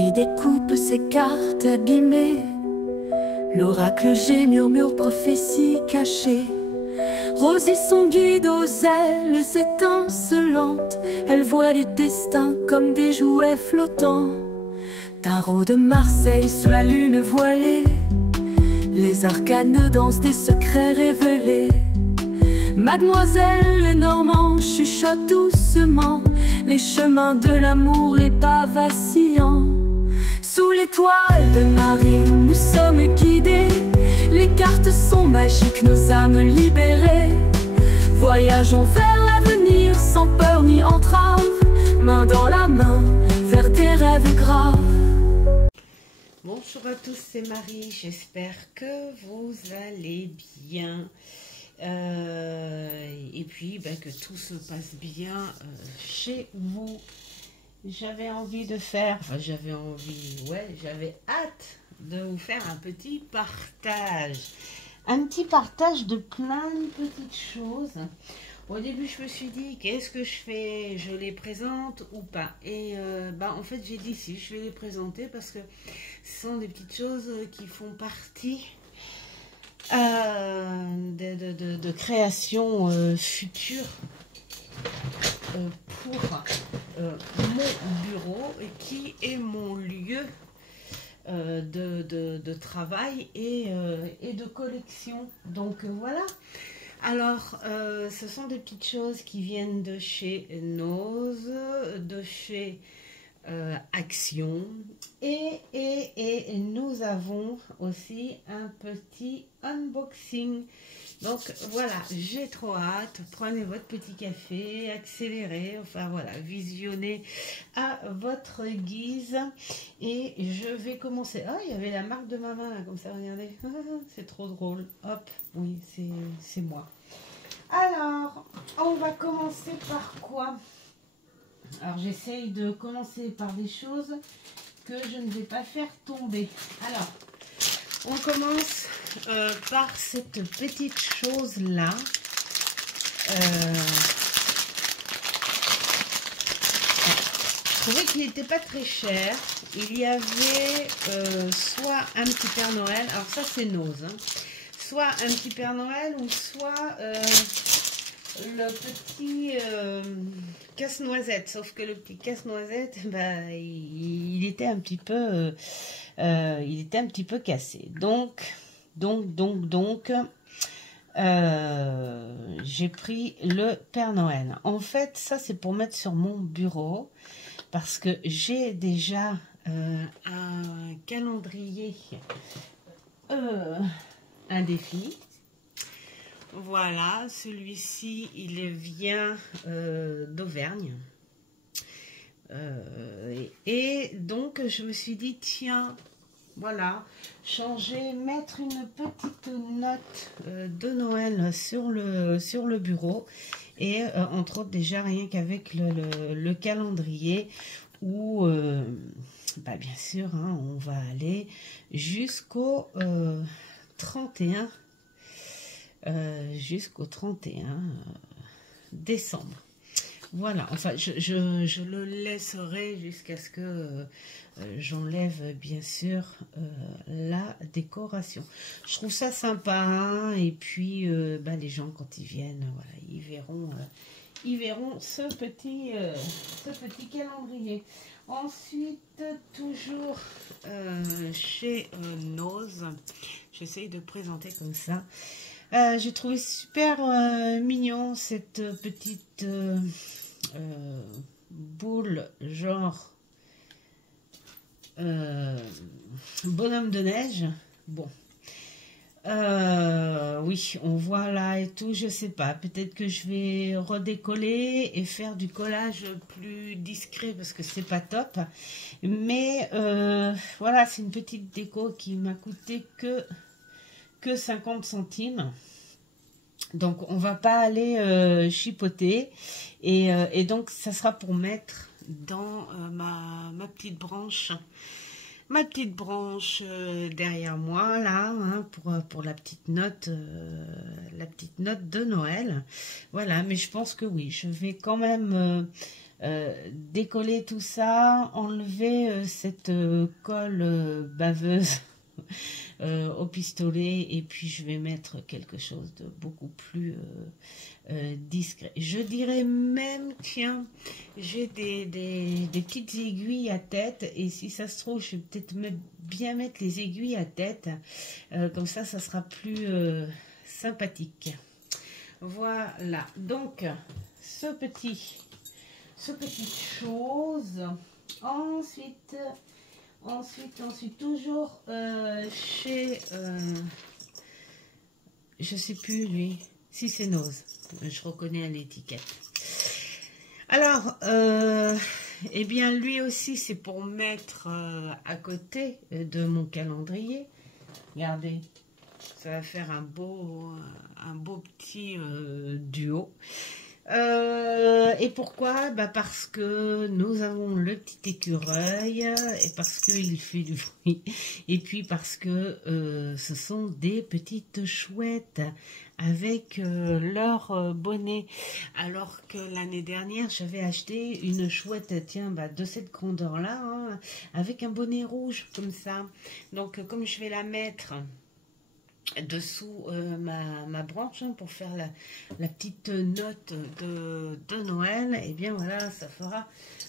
Marie découpe ses cartes abîmées. L'oracle G murmure prophétie cachée. Rosie son guide aux ailes étincelantes. Elle voit les destins comme des jouets flottants. Tarot de Marseille sous la lune voilée. Les arcanes dansent des secrets révélés. Mademoiselle Lenormand chuchote doucement les chemins de l'amour, les pas vacillants. Sous l'étoile de Marie, nous sommes guidés. Les cartes sont magiques, nos âmes libérées. Voyageons vers l'avenir sans peur ni entrave, main dans la main, vers des rêves graves. Bonjour à tous, c'est Marie, j'espère que vous allez bien. Et puis que tout se passe bien chez vous. J'avais envie de faire, j'avais hâte de vous faire un petit partage de plein de petites choses. Au début je me suis dit qu'est-ce que je fais, je les présente ou pas, et en fait j'ai dit si, je vais les présenter parce que ce sont des petites choses qui font partie de création future pour mon bureau, qui est mon lieu de travail et de collection. Donc voilà. Alors ce sont des petites choses qui viennent de chez Nose, de chez Action, et nous avons aussi un petit unboxing. Donc voilà, j'ai trop hâte. Prenez votre petit café, accélérez, visionnez à votre guise, et je vais commencer. Ah, il y avait la marque de ma main là, comme ça, regardez. C'est trop drôle. Hop, oui, c'est moi. Alors, on va commencer par quoi? Alors, j'essaye de commencer par des choses que je ne vais pas faire tomber. Alors, on commence par cette petite chose-là. Je trouvais qu'il n'était pas très cher. Il y avait soit un petit Père Noël, alors ça c'est Nose, hein, soit un petit Père Noël, ou soit le petit casse-noisette. Sauf que le petit casse-noisette, il était un petit peu cassé. Donc j'ai pris le Père Noël. En fait, ça c'est pour mettre sur mon bureau, parce que j'ai déjà un calendrier, un défi. Voilà, celui-ci, il vient d'Auvergne. Et donc, je me suis dit, tiens, voilà, mettre une petite note de Noël sur le bureau. Et entre autres, déjà, rien qu'avec le calendrier, où, bien sûr, hein, on va aller jusqu'au 31. Jusqu'au 31 décembre. Voilà, enfin, je le laisserai jusqu'à ce que j'enlève, bien sûr, la décoration. Je trouve ça sympa, hein, et puis, les gens, quand ils viennent, voilà, ils verront ce petit calendrier. Ensuite, toujours chez Nose, j'essaye de présenter comme ça. J'ai trouvé super mignon cette petite boule, genre bonhomme de neige. Bon, oui, on voit là et tout, je sais pas, peut-être que je vais redécoller et faire du collage plus discret, parce que c'est pas top, mais voilà, c'est une petite déco qui m'a coûté que 50 centimes. Donc on va pas aller chipoter, et donc ça sera pour mettre dans ma petite branche derrière moi là, hein, pour la petite note de Noël. Voilà, mais je pense que oui, je vais quand même décoller tout ça, enlever cette colle baveuse au pistolet, et puis je vais mettre quelque chose de beaucoup plus discret. Je dirais même, tiens, j'ai des petites aiguilles à tête, et si ça se trouve, je vais peut-être bien mettre les aiguilles à tête, comme ça sera plus sympathique. Voilà, donc ce petit chose. Ensuite, toujours chez, je sais plus lui, si c'est Nose, je reconnais à l'étiquette. Alors, eh bien lui aussi c'est pour mettre à côté de mon calendrier. Regardez, ça va faire un beau petit duo. Et pourquoi? Bah parce que nous avons le petit écureuil, et parce qu'il fait du bruit, et puis parce que ce sont des petites chouettes avec leur bonnet. Alors que l'année dernière, j'avais acheté une chouette, tiens, bah, de cette grandeur-là, hein, avec un bonnet rouge comme ça. Donc, comme je vais la mettre dessous ma branche, hein, pour faire la petite note de Noël, et bien voilà, ça fera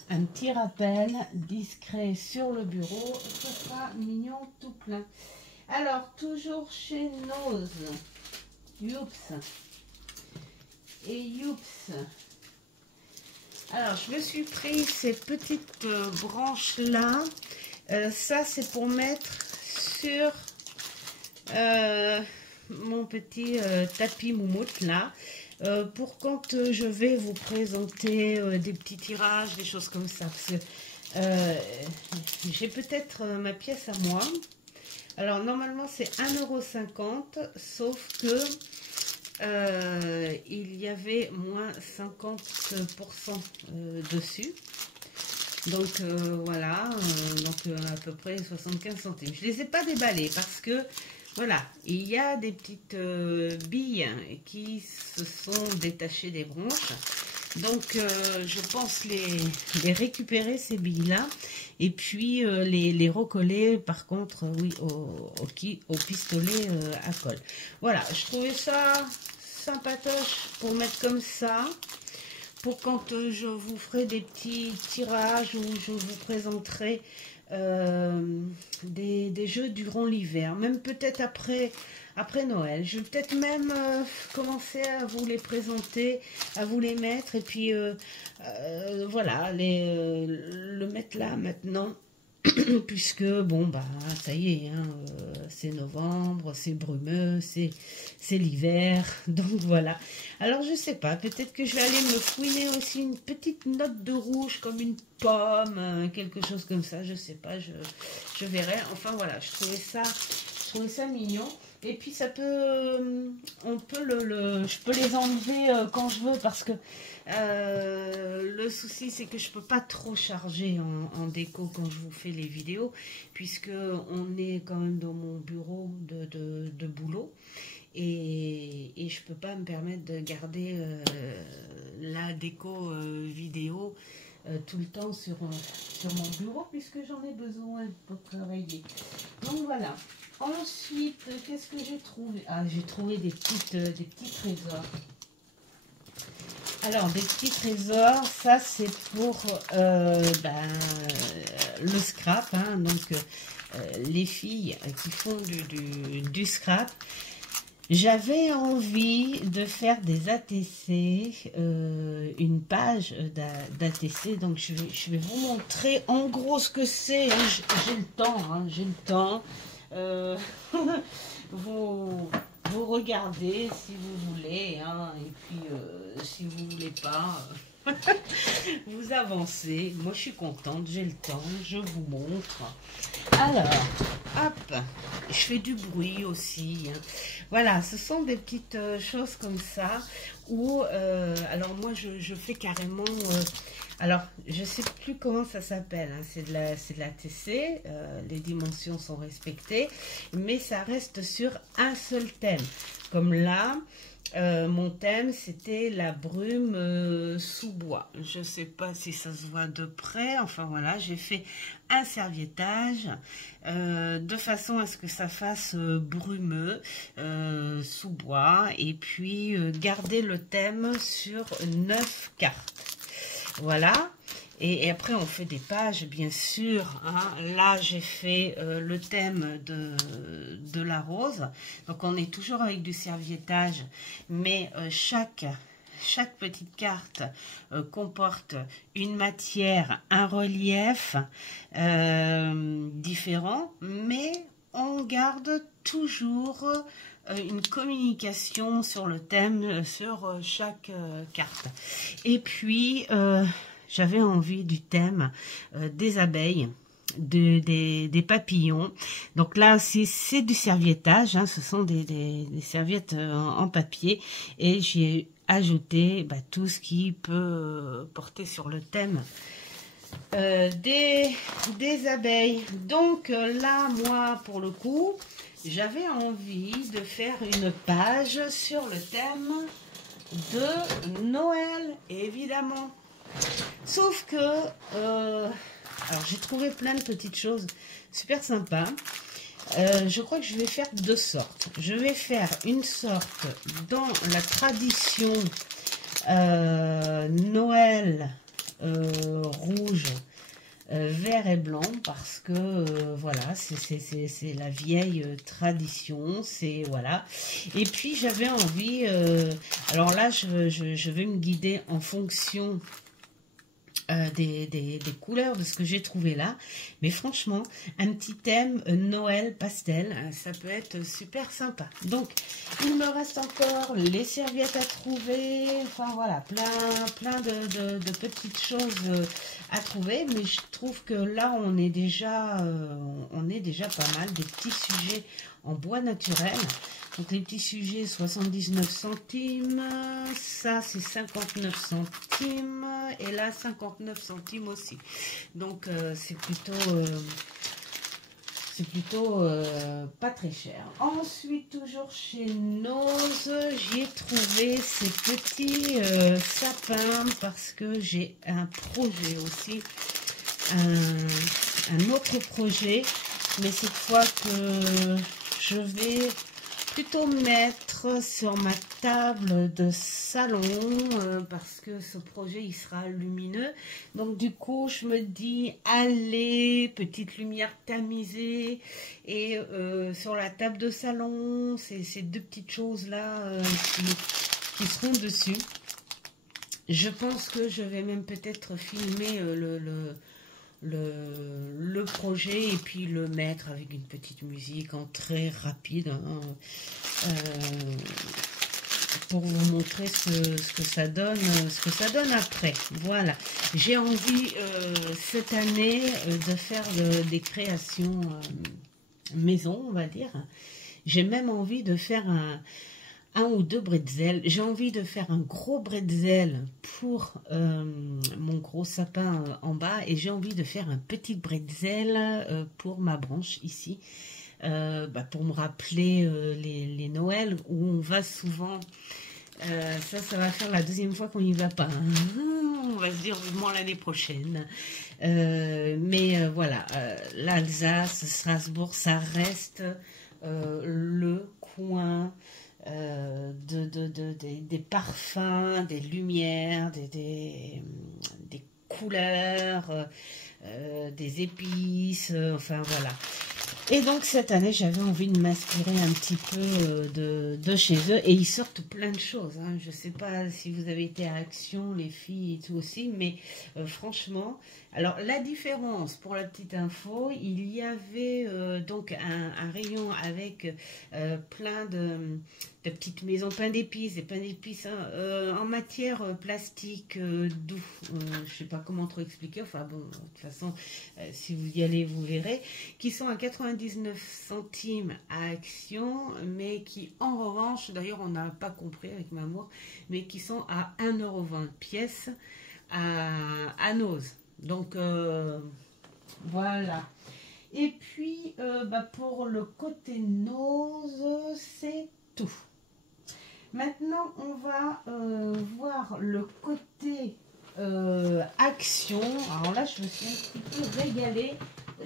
un petit rappel discret sur le bureau, ce sera mignon tout plein. Alors, toujours chez Nose, youps, et youps, alors je me suis pris ces petites branches là, ça c'est pour mettre sur mon petit tapis moumoute là, pour quand je vais vous présenter des petits tirages, des choses comme ça, parce que j'ai peut-être ma pièce à moi. Alors normalement c'est 1,50 €, sauf que il y avait moins 50% dessus. Donc voilà, donc à peu près 75 centimes. Je ne les ai pas déballés parce que voilà, il y a des petites billes qui se sont détachées des branches. Donc je pense les récupérer, ces billes-là, et puis les recoller par contre, oui, au pistolet à colle. Voilà, je trouvais ça sympatoche pour mettre comme ça. Pour quand je vous ferai des petits tirages où je vous présenterai des jeux durant l'hiver, même peut-être après Noël. Je vais peut-être même commencer à vous les présenter, à vous les mettre, et puis voilà, le mettre là maintenant. Puisque bon bah ça y est, hein, c'est novembre, c'est brumeux, c'est l'hiver, donc voilà. Alors je sais pas, peut-être que je vais aller me fouiner aussi une petite note de rouge comme une pomme, quelque chose comme ça, je sais pas, je verrai. Enfin voilà, je trouvais ça mignon. Et puis ça peut, je peux les enlever quand je veux, parce que le souci c'est que je peux pas trop charger en déco quand je vous fais les vidéos, puisque on est quand même dans mon bureau de boulot, et je peux pas me permettre de garder la déco vidéo tout le temps sur mon bureau, puisque j'en ai besoin pour travailler. Donc voilà. Ensuite, qu'est-ce que j'ai trouvé? Ah, j'ai trouvé des petits trésors. Alors, des petits trésors, ça c'est pour le scrap, hein, donc les filles qui font du scrap. J'avais envie de faire des ATC, une page d'ATC, donc je vais vous montrer en gros ce que c'est. J'ai le temps, hein, j'ai le temps. Vous regardez si vous voulez, hein, et puis si vous voulez pas, vous avancez. Moi je suis contente, j'ai le temps, je vous montre. Alors, hop, je fais du bruit aussi, hein. Voilà, ce sont des petites choses comme ça, où, alors moi je fais carrément, alors je sais plus comment ça s'appelle, hein, c'est de la TC, les dimensions sont respectées, mais ça reste sur un seul thème. Comme là, mon thème, c'était la brume sous bois. Je ne sais pas si ça se voit de près. Enfin voilà, j'ai fait un serviettage de façon à ce que ça fasse brumeux sous bois. Et puis garder le thème sur 9 cartes. Voilà. Et après, on fait des pages, bien sûr. Hein. Là, j'ai fait le thème de la rose. Donc, on est toujours avec du serviettage. Mais chaque petite carte comporte une matière, un relief différent. Mais on garde toujours une communication sur le thème, sur chaque carte. Et puis... j'avais envie du thème des abeilles, des papillons. Donc là aussi, c'est du serviettage. Hein, ce sont des serviettes en papier. Et j'ai ajouté tout ce qui peut porter sur le thème des abeilles. Donc là, moi, pour le coup, j'avais envie de faire une page sur le thème de Noël, évidemment. Sauf que, alors j'ai trouvé plein de petites choses super sympas. Je crois que je vais faire deux sortes. Je vais faire une sorte dans la tradition Noël rouge, vert et blanc, parce que voilà, c'est la vieille tradition, c'est voilà. Et puis j'avais envie, alors là je vais me guider en fonction des couleurs de ce que j'ai trouvé là, mais franchement un petit thème Noël pastel, ça peut être super sympa. Donc il me reste encore les serviettes à trouver, enfin voilà, plein de petites choses à trouver, mais je trouve que là on est déjà pas mal. Des petits sujets en bois naturel. Donc les petits sujets 79 centimes, ça c'est 59 centimes et là 59 centimes aussi. Donc c'est plutôt pas très cher. Ensuite, toujours chez Nose, j'ai trouvé ces petits sapins parce que j'ai un projet aussi, un autre projet, mais cette fois que je vais plutôt mettre sur ma table de salon parce que ce projet il sera lumineux. Donc du coup je me dis allez, petite lumière tamisée et sur la table de salon ces deux petites choses là qui seront dessus. Je pense que je vais même peut-être filmer le projet et puis le mettre avec une petite musique en très rapide pour vous montrer ce que ça donne après. Voilà, j'ai envie cette année de faire des créations maison, on va dire. J'ai même envie de faire un ou deux bretzels. J'ai envie de faire un gros bretzel pour mon gros sapin en bas et j'ai envie de faire un petit bretzel pour ma branche ici pour me rappeler les Noëls où on va souvent. Ça va faire la deuxième fois qu'on n'y va pas. Hein. On va se dire vivement l'année prochaine. Mais voilà, l'Alsace, Strasbourg, ça reste le coin des parfums, des lumières, des couleurs, des épices, enfin voilà. Et donc cette année j'avais envie de m'inspirer un petit peu de chez eux et ils sortent plein de choses. Hein. Je ne sais pas si vous avez été à Action, les filles et tout aussi, mais franchement, alors la différence pour la petite info, il y avait donc un rayon avec plein de petites maisons, pain d'épices, des pains d'épices en matière plastique doux. Je sais pas comment trop expliquer, enfin bon, de toute façon, si vous y allez, vous verrez, qui sont à 99 centimes à Action, mais qui en revanche, d'ailleurs on n'a pas compris avec Mamour, mais qui sont à 1,20 € pièce à Nose. Donc voilà. Et puis pour le côté Nose, c'est tout. Maintenant, on va voir le côté action. Alors là, je me suis un petit peu régalée.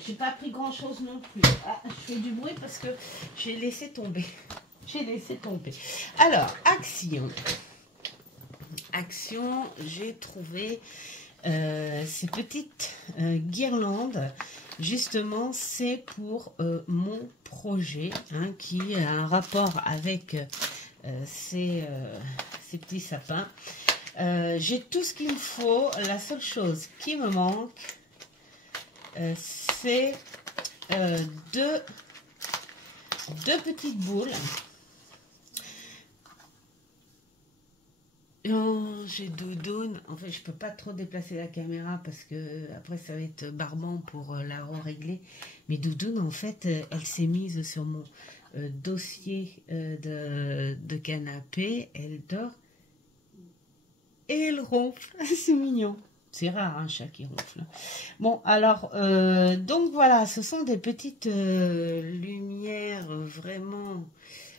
J'ai pas pris grand chose non plus. Ah, je fais du bruit parce que j'ai laissé tomber. J'ai laissé tomber. Alors, action. Action, j'ai trouvé ces petites guirlandes. Justement, c'est pour mon projet hein, qui a un rapport avec ces petits sapins. J'ai tout ce qu'il me faut. La seule chose qui me manque, c'est deux petites boules. Oh, j'ai Doudoune. En fait, je peux pas trop déplacer la caméra parce que après ça va être barbant pour la régler. Mais Doudoune, en fait, elle s'est mise sur mon dossier de canapé. Elle dort et elle ronfle. C'est mignon. C'est rare un chat qui ronfle. Bon, alors, donc voilà, ce sont des petites lumières vraiment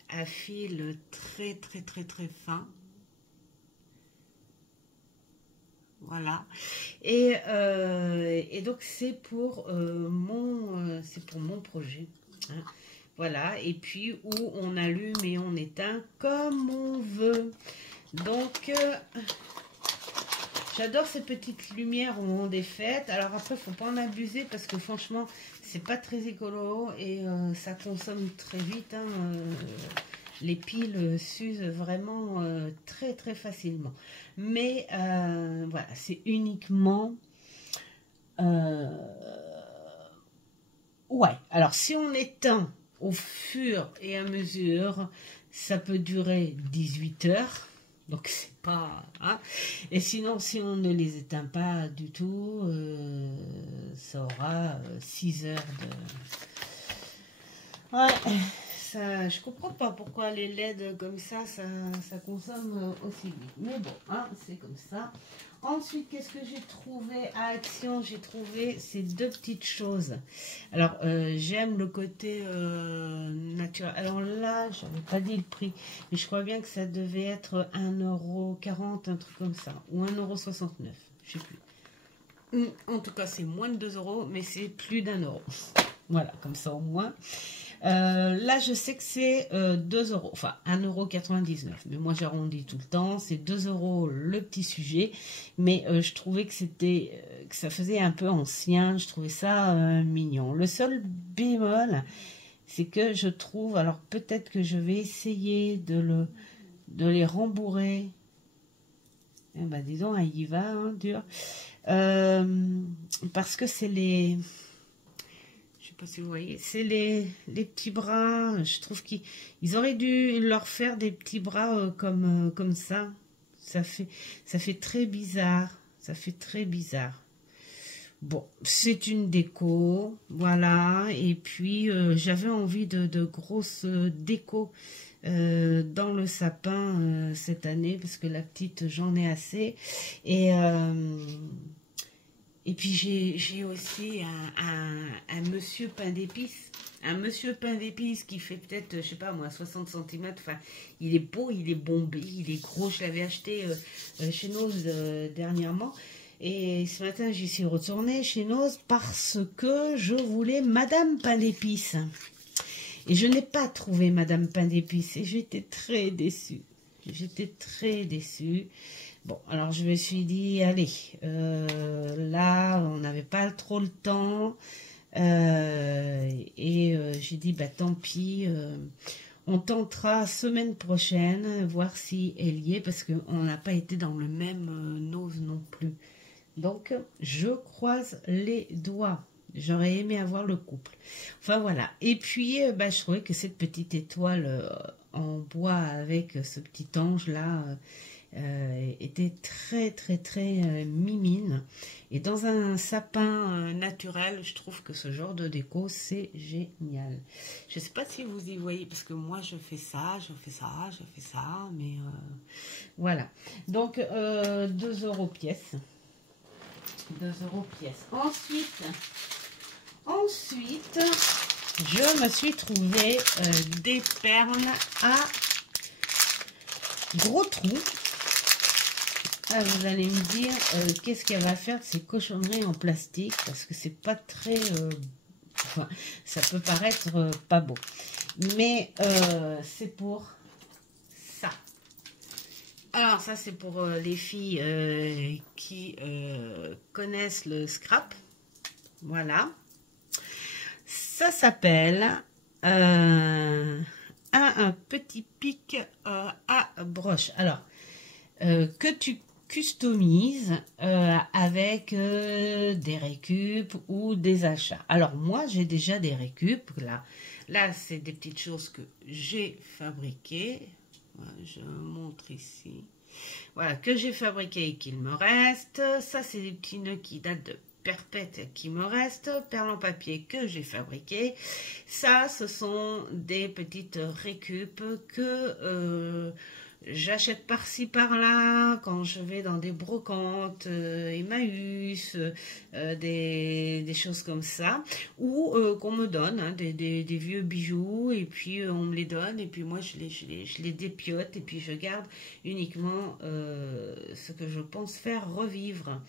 à fil très, très, très, très fin. Voilà. Et donc, c'est pour, mon projet. Hein. Voilà. Et puis, où on allume et on éteint comme on veut. Donc... j'adore ces petites lumières au moment des fêtes. Alors après, il ne faut pas en abuser parce que franchement, c'est pas très écolo et ça consomme très vite. Hein, les piles s'usent vraiment très très facilement. Mais voilà, c'est uniquement... ouais, alors si on éteint au fur et à mesure, ça peut durer 18 heures. Donc c'est pas... Hein. Et sinon, si on ne les éteint pas du tout, ça aura 6 heures de... Ouais, ça, je comprends pas pourquoi les LED comme ça consomme aussi vite. Mais bon, hein, c'est comme ça. Ensuite, qu'est-ce que j'ai trouvé à Action? J'ai trouvé ces deux petites choses. Alors, j'aime le côté naturel. Alors là, je n'avais pas dit le prix, mais je crois bien que ça devait être 1,40 €, un truc comme ça. Ou 1,69 €, je sais plus. En tout cas, c'est moins de 2 €, mais c'est plus d'1 €. Voilà, comme ça au moins. Là, je sais que c'est 2 €, enfin 1,99 €. Mais moi, j'arrondis tout le temps. C'est 2 € le petit sujet. Mais je trouvais que c'était, que ça faisait un peu ancien. Je trouvais ça mignon. Le seul bémol, c'est que je trouve, alors peut-être que je vais essayer de les rembourrer. Eh ben, disons, il y va, hein, dur. Parce que c'est les... Je sais pas si vous voyez, c'est les petits bras. Je trouve qu'ils auraient dû leur faire des petits bras comme ça. Ça fait très bizarre. Ça fait très bizarre. Bon, c'est une déco, voilà. Et puis, j'avais envie de grosses décos dans le sapin cette année, parce que la petite, j'en ai assez. Et puis, j'ai aussi un monsieur pain d'épices. Un monsieur pain d'épices qui fait peut-être, je sais pas moi, 60 cm. Enfin, il est beau, il est bombé, il est gros. Je l'avais acheté chez Noz dernièrement. Et ce matin, j'y suis retournée chez Noz parce que je voulais Madame Pain d'épices. Et je n'ai pas trouvé Madame Pain d'épices. Et j'étais très déçue. J'étais très déçue. Bon, alors je me suis dit, allez, là, on n'avait pas trop le temps. J'ai dit, bah tant pis, on tentera semaine prochaine, voir si elle y est, parce qu'on n'a pas été dans le même Noz non plus. Donc, je croise les doigts. J'aurais aimé avoir le couple. Enfin, voilà. Et puis, bah, je trouvais que cette petite étoile en bois avec ce petit ange-là... était très très très mimine, et dans un sapin naturel, je trouve que ce genre de déco c'est génial. Je sais pas si vous y voyez, parce que moi je fais ça, mais voilà. Donc 2 € pièce. 2 € pièce. Ensuite, je me suis trouvé des perles à gros trou. Ah, vous allez me dire, qu'est-ce qu'elle va faire de ces cochonneries en plastique, parce que c'est pas très... enfin, ça peut paraître pas beau. Mais c'est pour ça. Alors, ça, c'est pour les filles qui connaissent le scrap. Voilà. Ça s'appelle un petit pic à broche. Alors, que tu customises avec des récup ou des achats. Alors moi j'ai déjà des récup là c'est des petites choses que j'ai fabriquées. Voilà, je montre ici, voilà, que j'ai fabriqué et qu'il me reste. Ça c'est des petits nœuds qui datent de perpète qui me reste, perles en papier que j'ai fabriqué. Ça ce sont des petites récup que j'achète par-ci par-là quand je vais dans des brocantes, Emmaüs, des choses comme ça, ou qu'on me donne hein, des vieux bijoux et puis on me les donne et puis moi je les dépiote et puis je garde uniquement ce que je pense faire revivre.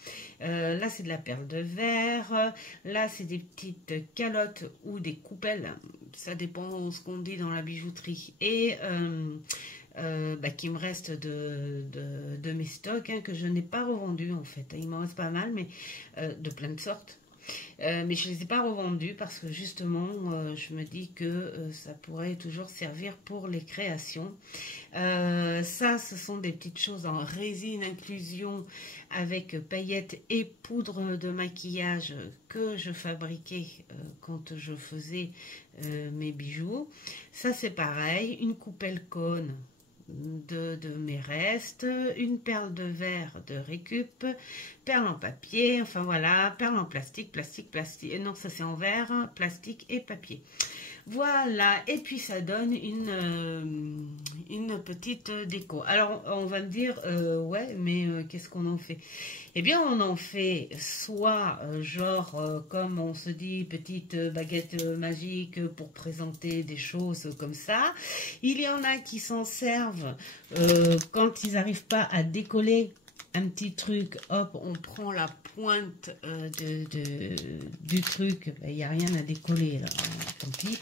Là c'est de la perle de verre, là c'est des petites calottes ou des coupelles, ça dépend ce qu'on dit dans la bijouterie, et qui me reste de mes stocks hein, que je n'ai pas revendus en fait. Il m'en reste pas mal, mais de plein de sortes. Mais je ne les ai pas revendus parce que justement, je me dis que ça pourrait toujours servir pour les créations. Ça, ce sont des petites choses en résine inclusion avec paillettes et poudre de maquillage que je fabriquais quand je faisais mes bijoux. Ça, c'est pareil, une coupelle cône de mes restes, une perle de verre de récup, perle en papier, enfin voilà, perle en plastique, non ça c'est en verre, plastique et papier. Voilà, et puis ça donne une petite déco. Alors on va me dire, ouais, mais qu'est-ce qu'on en fait? Eh bien on en fait soit genre comme on se dit, petite baguette magique pour présenter des choses comme ça. Il y en a qui s'en servent quand ils n'arrivent pas à décoller un petit truc, hop, on prend la pointe du truc, il n'y a rien à décoller là, tant pis.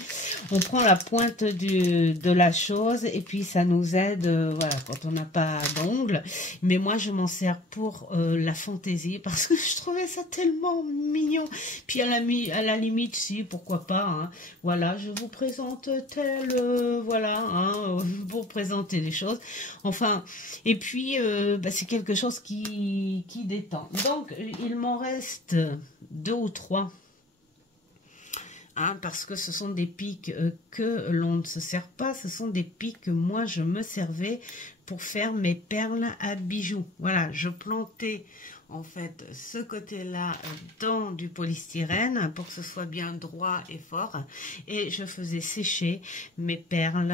On prend la pointe de la chose et puis ça nous aide, voilà, quand on n'a pas d'ongles. Mais moi je m'en sers pour la fantaisie parce que je trouvais ça tellement mignon. Puis à la limite, si, pourquoi pas, hein. Voilà, je vous présente tel, voilà, hein, pour présenter les choses. Enfin, et puis c'est quelque chose qui détend. Donc il m'en reste 2 ou 3. Hein, parce que ce sont des pics que l'on ne se sert pas, ce sont des pics que moi je me servais pour faire mes perles à bijoux. Voilà, je plantais en fait ce côté-là dans du polystyrène pour que ce soit bien droit et fort, et je faisais sécher mes perles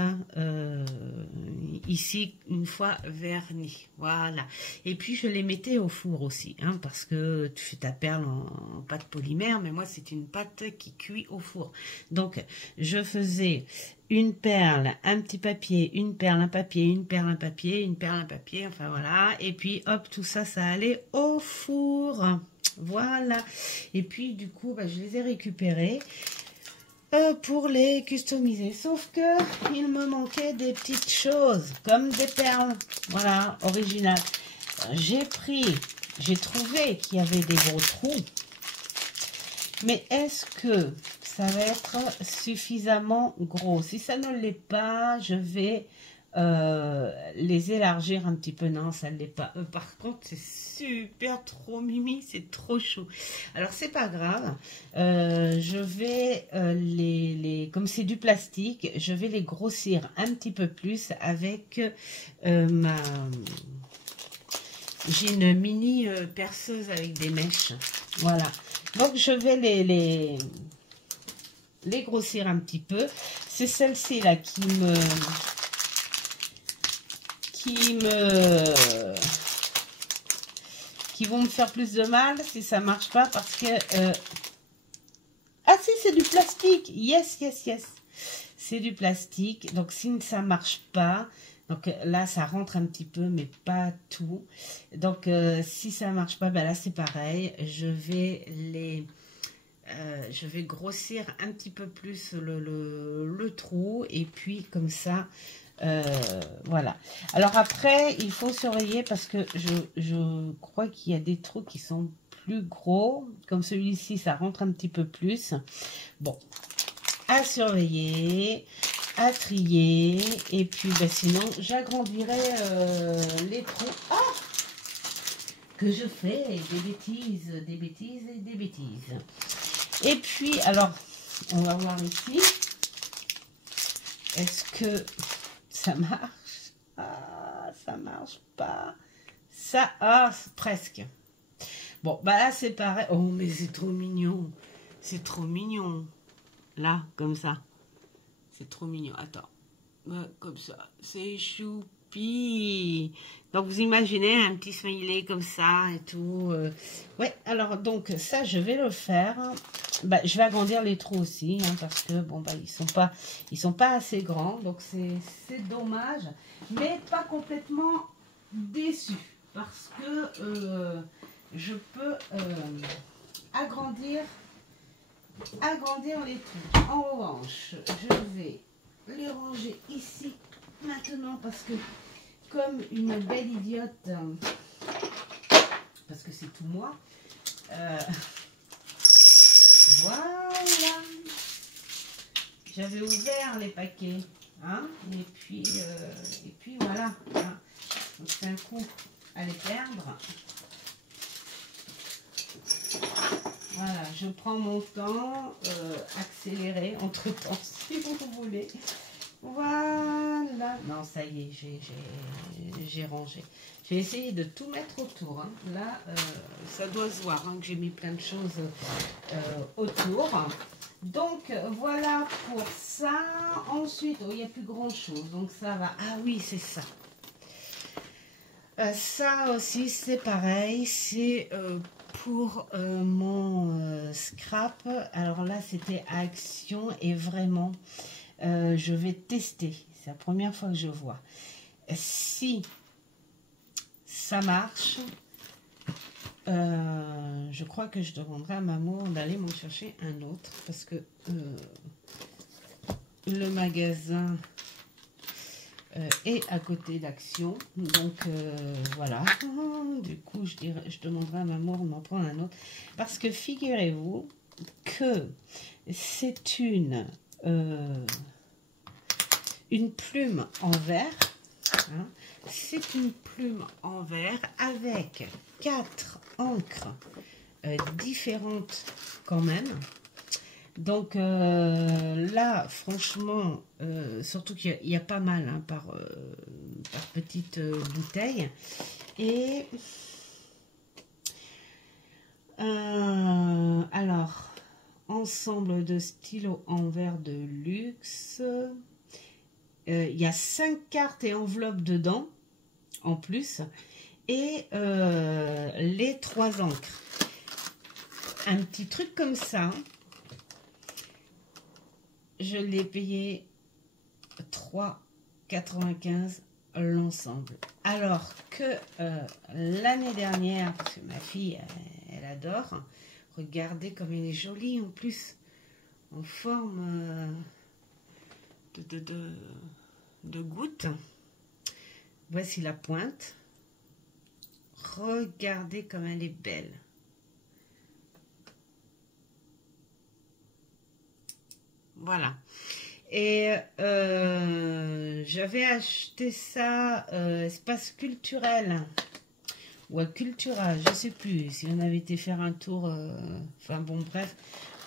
ici une fois vernies. Voilà, et puis je les mettais au four aussi, hein, parce que tu fais ta perle en pâte polymère, mais moi c'est une pâte qui cuit au four. Donc je faisais une perle, un petit papier, une perle, un papier, une perle, un papier, une perle, un papier, enfin voilà. Et puis hop, tout ça, ça allait au four. Voilà. Et puis du coup, je les ai récupérés pour les customiser. Sauf que il me manquait des petites choses, comme des perles. Voilà, originales. J'ai trouvé qu'il y avait des gros trous. Mais est-ce que ça va être suffisamment gros? Si ça ne l'est pas, je vais les élargir un petit peu. Non, ça ne l'est pas. Par contre, c'est super trop mimi, c'est trop chou. Alors, c'est pas grave. Je vais comme c'est du plastique, je vais les grossir un petit peu plus avec j'ai une mini perceuse avec des mèches. Voilà. Donc, je vais les grossir un petit peu. C'est celle-ci là qui vont me faire plus de mal si ça marche pas, parce que ah si, c'est du plastique. Yes, yes, yes. C'est du plastique. Donc si ça marche pas, Donc là, ça rentre un petit peu, mais pas tout. Donc si ça marche pas, ben là c'est pareil. Je vais grossir un petit peu plus le trou. Et puis comme ça, voilà. Alors après, il faut surveiller parce que je crois qu'il y a des trous qui sont plus gros. Comme celui-ci, ça rentre un petit peu plus. Bon, à surveiller, à trier. Et puis ben, sinon, j'agrandirai les trous. Ah, que je fais des bêtises, des bêtises et des bêtises. Et puis, alors, on va voir ici. Est-ce que ça marche? Ah, ça marche pas. Ça, ah, presque. Bon, bah là, c'est pareil. Oh, mais c'est trop mignon. C'est trop mignon. Là, comme ça. C'est trop mignon. Attends. Comme ça. C'est choupi. Donc, vous imaginez un petit smiley comme ça et tout. Ouais, alors, donc, ça, je vais le faire. Bah, je vais agrandir les trous aussi, hein, parce que, bon, bah, ils sont pas assez grands. Donc, c'est dommage. Mais pas complètement déçu. Parce que je peux agrandir les trous. En revanche, je vais les ranger ici maintenant parce que comme une belle idiote, parce que c'est tout moi, voilà, j'avais ouvert les paquets, hein, et puis voilà, hein. Donc c'est un coup à les perdre. Voilà, je prends mon temps, accéléré entre-temps, si vous voulez. Voilà. Non, ça y est, j'ai rangé. J'ai essayé de tout mettre autour. Hein. Là, ça doit se voir hein, que j'ai mis plein de choses autour. Donc, voilà pour ça. Ensuite, oh, il n'y a plus grand-chose. Donc, ça va. Ah oui, c'est ça. Ça aussi, c'est pareil. C'est pour mon scrap. Alors là, c'était Action et vraiment, je vais tester. C'est la première fois que je vois. Si ça marche, je crois que je demanderai à maman d'aller m'en chercher un autre parce que le magasin est à côté d'Action. Donc voilà. Du coup, je demanderai à maman de m'en prendre un autre parce que figurez-vous que c'est une plume en verre. Hein. C'est une plume en verre avec 4 encres différentes quand même. Donc là, franchement, surtout qu'il y a pas mal hein, par petite bouteille. Et alors, ensemble de stylos en verre de luxe. Il y a 5 cartes et enveloppes dedans, en plus. Et les 3 encres. Un petit truc comme ça. Je l'ai payé 3,95 l'ensemble. Alors que l'année dernière, parce que ma fille, elle adore. Regardez comme elle est jolie en plus. En forme de goutte. Voici la pointe. Regardez comme elle est belle. Voilà. Et j'avais acheté ça espace culturel ou à Cultura, je sais plus si on avait été faire un tour. Enfin bon, bref.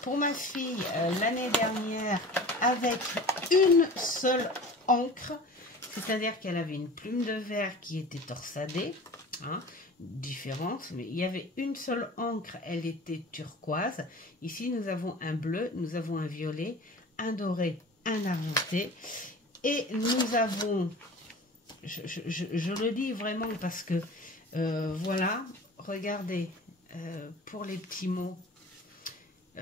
Pour ma fille, l'année dernière, avec une seule encre, c'est-à-dire qu'elle avait une plume de verre qui était torsadée, hein, différente, mais il y avait une seule encre, elle était turquoise. Ici, nous avons un bleu, nous avons un violet, un doré, un argenté, et nous avons, je le dis vraiment parce que, voilà, regardez, pour les petits mots,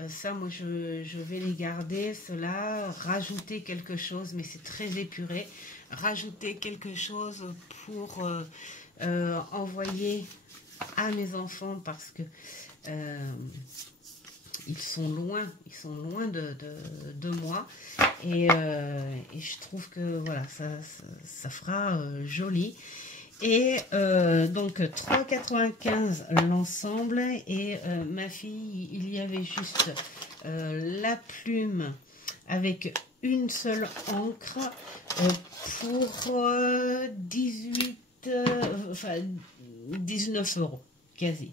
ça, moi, je vais les garder, cela, rajouter quelque chose, mais c'est très épuré. rajouter quelque chose pour envoyer à mes enfants parce que ils sont loin de moi et je trouve que voilà, ça fera joli. Et donc 3,95 l'ensemble et ma fille, il y avait juste la plume avec une seule encre pour 19 € quasi.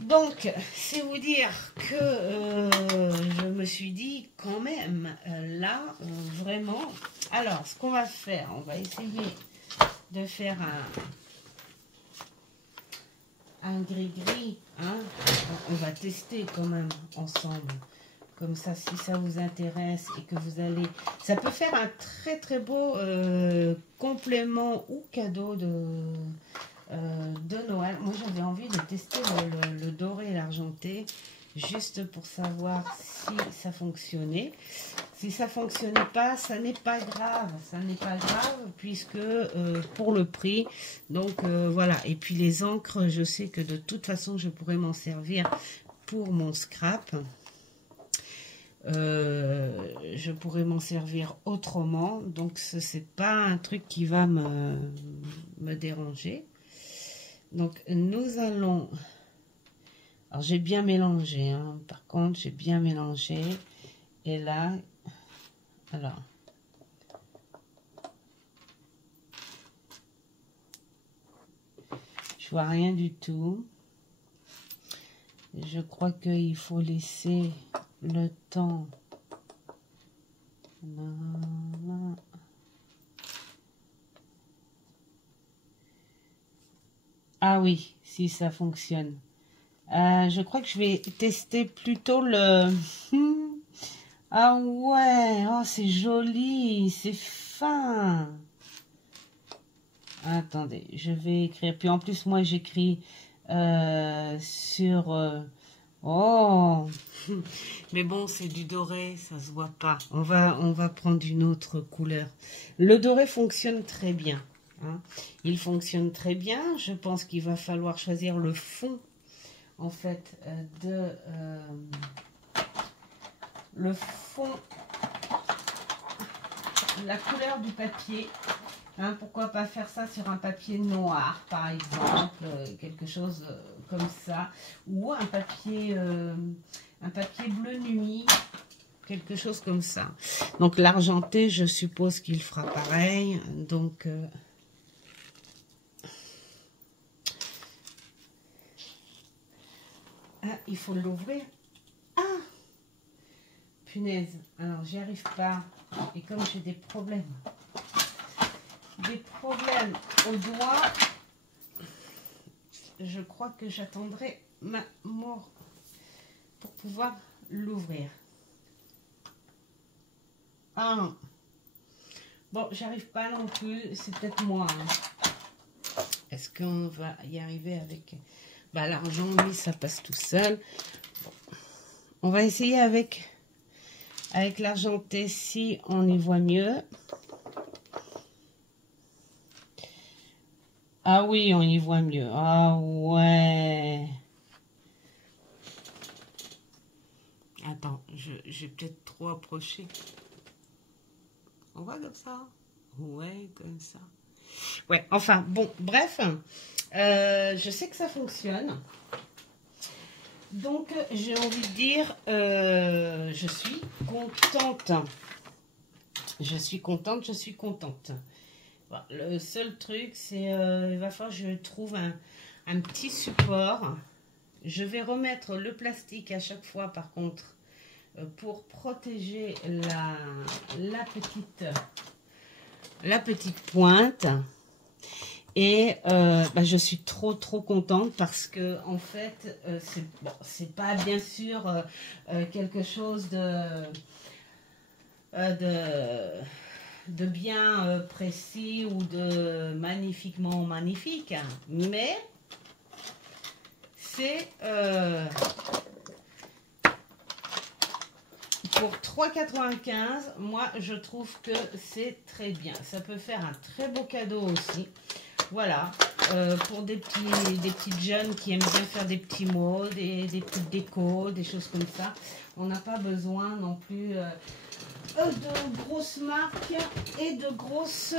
Donc, c'est vous dire que je me suis dit quand même, là, vraiment. Alors, ce qu'on va faire, on va essayer de faire un gris-gris. Hein. On va tester quand même ensemble. Comme ça, si ça vous intéresse et que vous allez... Ça peut faire un très très beau complément ou cadeau de Noël. Moi, j'avais envie de tester le doré et l'argenté, juste pour savoir si ça fonctionnait. Si ça ne fonctionnait pas, ça n'est pas grave. Ça n'est pas grave, puisque pour le prix, donc voilà. Et puis les encres, je sais que de toute façon, je pourrais m'en servir pour mon scrap. Je pourrais m'en servir autrement, donc ce n'est pas un truc qui va me déranger. Donc nous allons, alors j'ai bien mélangé, hein, par contre j'ai bien mélangé, et là, alors, je vois rien du tout. Je crois qu'il faut laisser le temps. Non. Ah oui, si ça fonctionne. Je crois que je vais tester plutôt le... Ah ouais, oh, c'est joli, c'est fin. Attendez, je vais écrire. Puis en plus, moi, j'écris sur... Oh, mais bon, c'est du doré, ça se voit pas. On va prendre une autre couleur. Le doré fonctionne très bien. Hein. Il fonctionne très bien. Je pense qu'il va falloir choisir le fond, en fait, le fond, la couleur du papier. Hein, pourquoi pas faire ça sur un papier noir, par exemple, quelque chose comme ça, ou un papier bleu nuit, quelque chose comme ça. Donc l'argenté, je suppose qu'il fera pareil. Donc ah, il faut l'ouvrir. Ah, punaise. Alors j'y arrive pas. Et comme j'ai des problèmes au doigt, je crois que j'attendrai ma mort pour pouvoir l'ouvrir. Ah, bon, j'arrive pas non plus, c'est peut-être moi. Hein. Est-ce qu'on va y arriver avec... Bah, l'argent, oui, ça passe tout seul. Bon. On va essayer avec l'argenté si on y voit mieux. Ah oui, on y voit mieux. Ah ouais. Attends, j'ai peut-être trop approché. On voit comme ça. Ouais, comme ça. Ouais, enfin, bon, bref. Je sais que ça fonctionne. Donc, j'ai envie de dire, je suis contente. Je suis contente. Bon, le seul truc, c'est il va falloir que je trouve un petit support. Je vais remettre le plastique à chaque fois, par contre, pour protéger la petite pointe. Et je suis trop contente parce que en fait c'est pas bien sûr quelque chose de bien précis ou de magnifiquement magnifique, mais c'est pour 3,95 €, moi je trouve que c'est très bien. Ça peut faire un très beau cadeau aussi. Voilà, pour des petites jeunes qui aiment bien faire des petits mots, des petites décos, des choses comme ça. On n'a pas besoin non plus de grosses marques et de grosses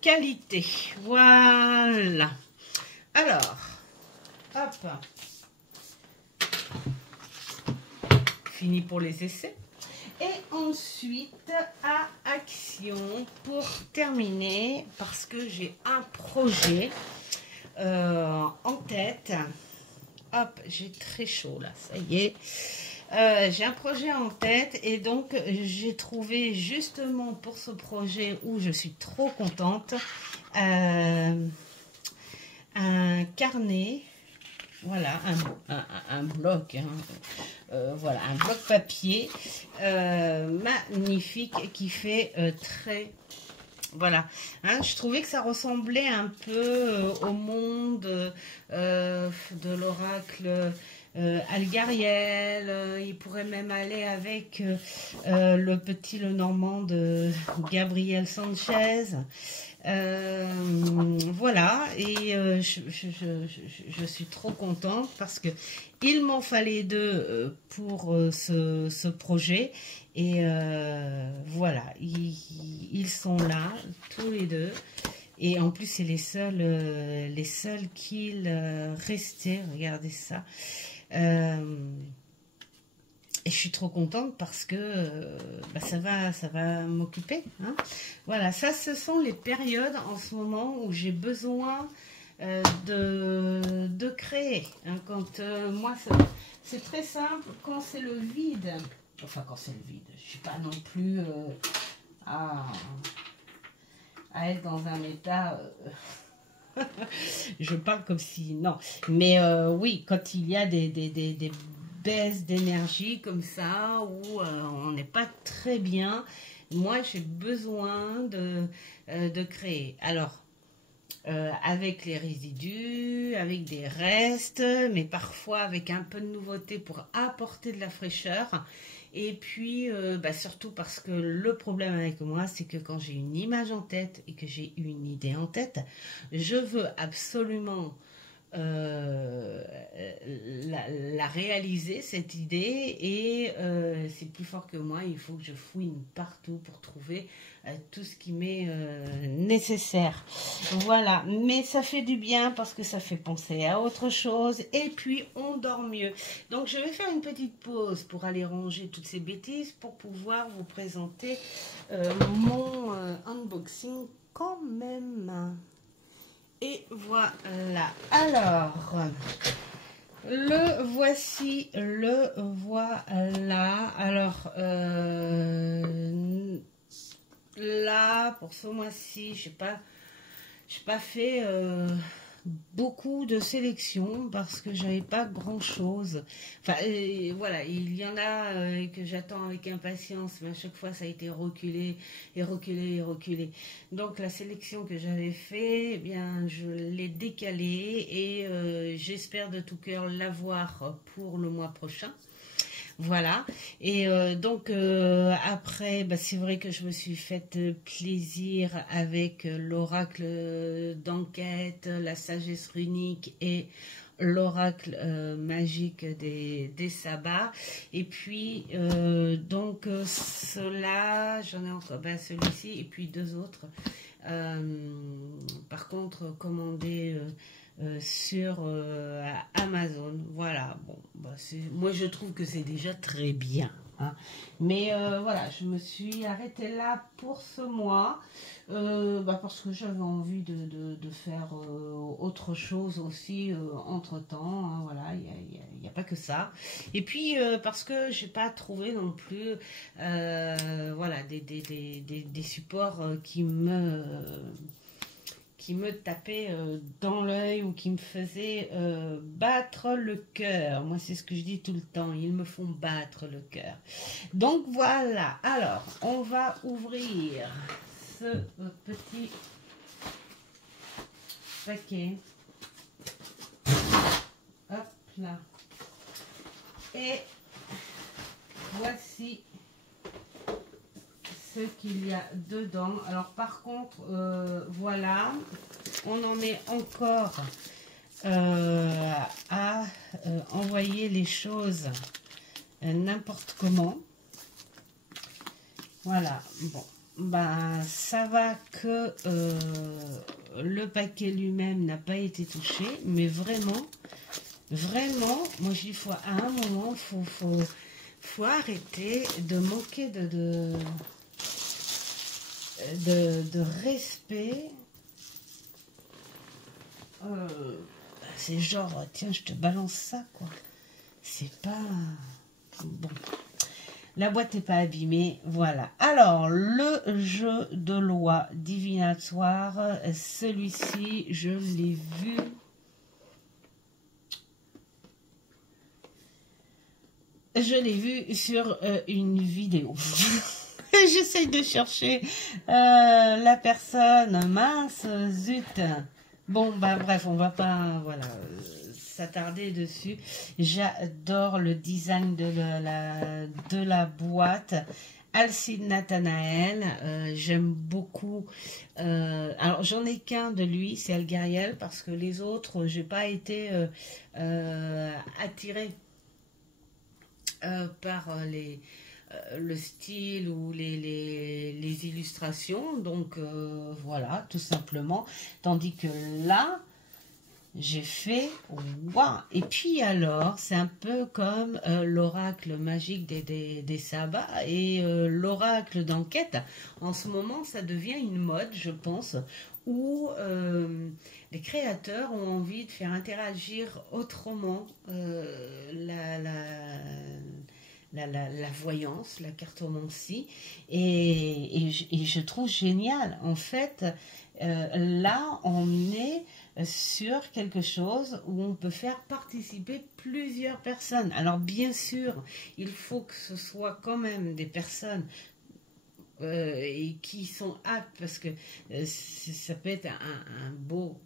qualités. Voilà. Alors, hop. Fini pour les essais. Et ensuite, à Action, pour terminer, parce que j'ai un projet en tête. Hop, j'ai très chaud là, ça y est. J'ai un projet en tête et donc j'ai trouvé justement pour ce projet où je suis trop contente, un carnet. Voilà, un bloc, hein, voilà, un bloc papier magnifique qui fait très... Voilà, hein, je trouvais que ça ressemblait un peu au monde de l'oracle Algariel. Il pourrait même aller avec le petit Lenormand de Gabriel Sanchez. Voilà, et je suis trop contente parce que il m'en fallait deux pour ce projet. Et voilà, ils sont là, tous les deux. Et en plus, c'est les seuls qui restaient. Regardez ça. Et je suis trop contente parce que bah, ça va m'occuper. Hein. Voilà, ça, ce sont les périodes en ce moment où j'ai besoin de créer. Hein. Quand moi, c'est très simple. Quand c'est le vide, enfin quand c'est le vide, je ne suis pas non plus à être dans un état... je parle comme si... Non, mais oui, quand il y a des baisse d'énergie comme ça, où on n'est pas très bien, moi j'ai besoin de créer. Alors, avec les résidus, avec des restes, mais parfois avec un peu de nouveauté pour apporter de la fraîcheur. Et puis, bah surtout parce que le problème avec moi, c'est que quand j'ai une image en tête et que j'ai une idée en tête, je veux absolument la réaliser, cette idée, et c'est plus fort que moi. Il faut que je fouine partout pour trouver tout ce qui m'est nécessaire. Voilà, mais ça fait du bien parce que ça fait penser à autre chose et puis on dort mieux. Donc je vais faire une petite pause pour aller ranger toutes ces bêtises pour pouvoir vous présenter mon unboxing quand même. Et voilà. Alors, le voici, le voilà. Alors, là, pour ce mois-ci, j'ai pas fait beaucoup de sélections parce que j'avais pas grand chose. Enfin, voilà, il y en a que j'attends avec impatience, mais à chaque fois ça a été reculé et reculé et reculé. Donc la sélection que j'avais fait, eh bien, je l'ai décalée et j'espère de tout cœur l'avoir pour le mois prochain. Voilà, et donc après, bah, c'est vrai que je me suis fait plaisir avec l'oracle d'enquête, la sagesse runique et l'oracle magique des sabbats. Et puis, donc, cela, j'en ai encore celui-ci et puis deux autres. Par contre, commandés... sur Amazon. Voilà, bon, bah, moi je trouve que c'est déjà très bien, hein. Mais voilà, je me suis arrêtée là pour ce mois bah, parce que j'avais envie de faire autre chose aussi entre temps, hein. Voilà, il n'y a pas que ça. Et puis parce que j'ai pas trouvé non plus voilà, des supports qui me tapait dans l'œil ou qui me faisait battre le cœur. Moi, c'est ce que je dis tout le temps. Ils me font battre le cœur. Donc, voilà. Alors, on va ouvrir ce petit paquet. Hop là. Et voici ce qu'il y a dedans. Alors par contre, voilà, on en est encore à envoyer les choses n'importe comment. Voilà, bon, ben ça va que le paquet lui-même n'a pas été touché, mais vraiment, moi je dis, à un moment, faut arrêter de manquer de respect. C'est genre, tiens, je te balance ça, quoi. C'est pas... Bon. La boîte n'est pas abîmée, voilà. Alors, le jeu de loi divinatoire, celui-ci, je l'ai vu. Je l'ai vu sur une vidéo. J'essaye de chercher la personne. Mince, zut. Bon, bah bref, on va pas, voilà, s'attarder dessus. J'adore le design de la boîte. Alcide Nathanaël, j'aime beaucoup. Alors, j'en ai qu'un de lui, c'est Algariel, parce que les autres, j'ai pas été attirée par le style ou les illustrations, donc voilà, tout simplement. Tandis que là, j'ai fait waouh. Et puis alors, c'est un peu comme l'oracle magique des sabbats et l'oracle d'enquête. En ce moment, ça devient une mode, je pense, où les créateurs ont envie de faire interagir autrement la voyance, la cartomancie, et je trouve génial. En fait, là, on est sur quelque chose où on peut faire participer plusieurs personnes. Alors, bien sûr, il faut que ce soit quand même des personnes et qui sont aptes, parce que ça peut être un beau,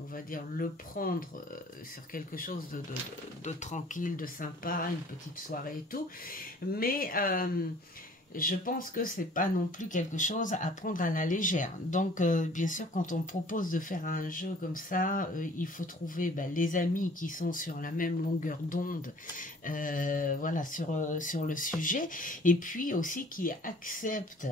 on va dire, le prendre sur quelque chose de tranquille, de sympa, une petite soirée et tout, mais je pense que c'est pas non plus quelque chose à prendre à la légère. Donc, bien sûr, quand on propose de faire un jeu comme ça, il faut trouver les amis qui sont sur la même longueur d'onde, voilà, sur le sujet, et puis aussi qui acceptent,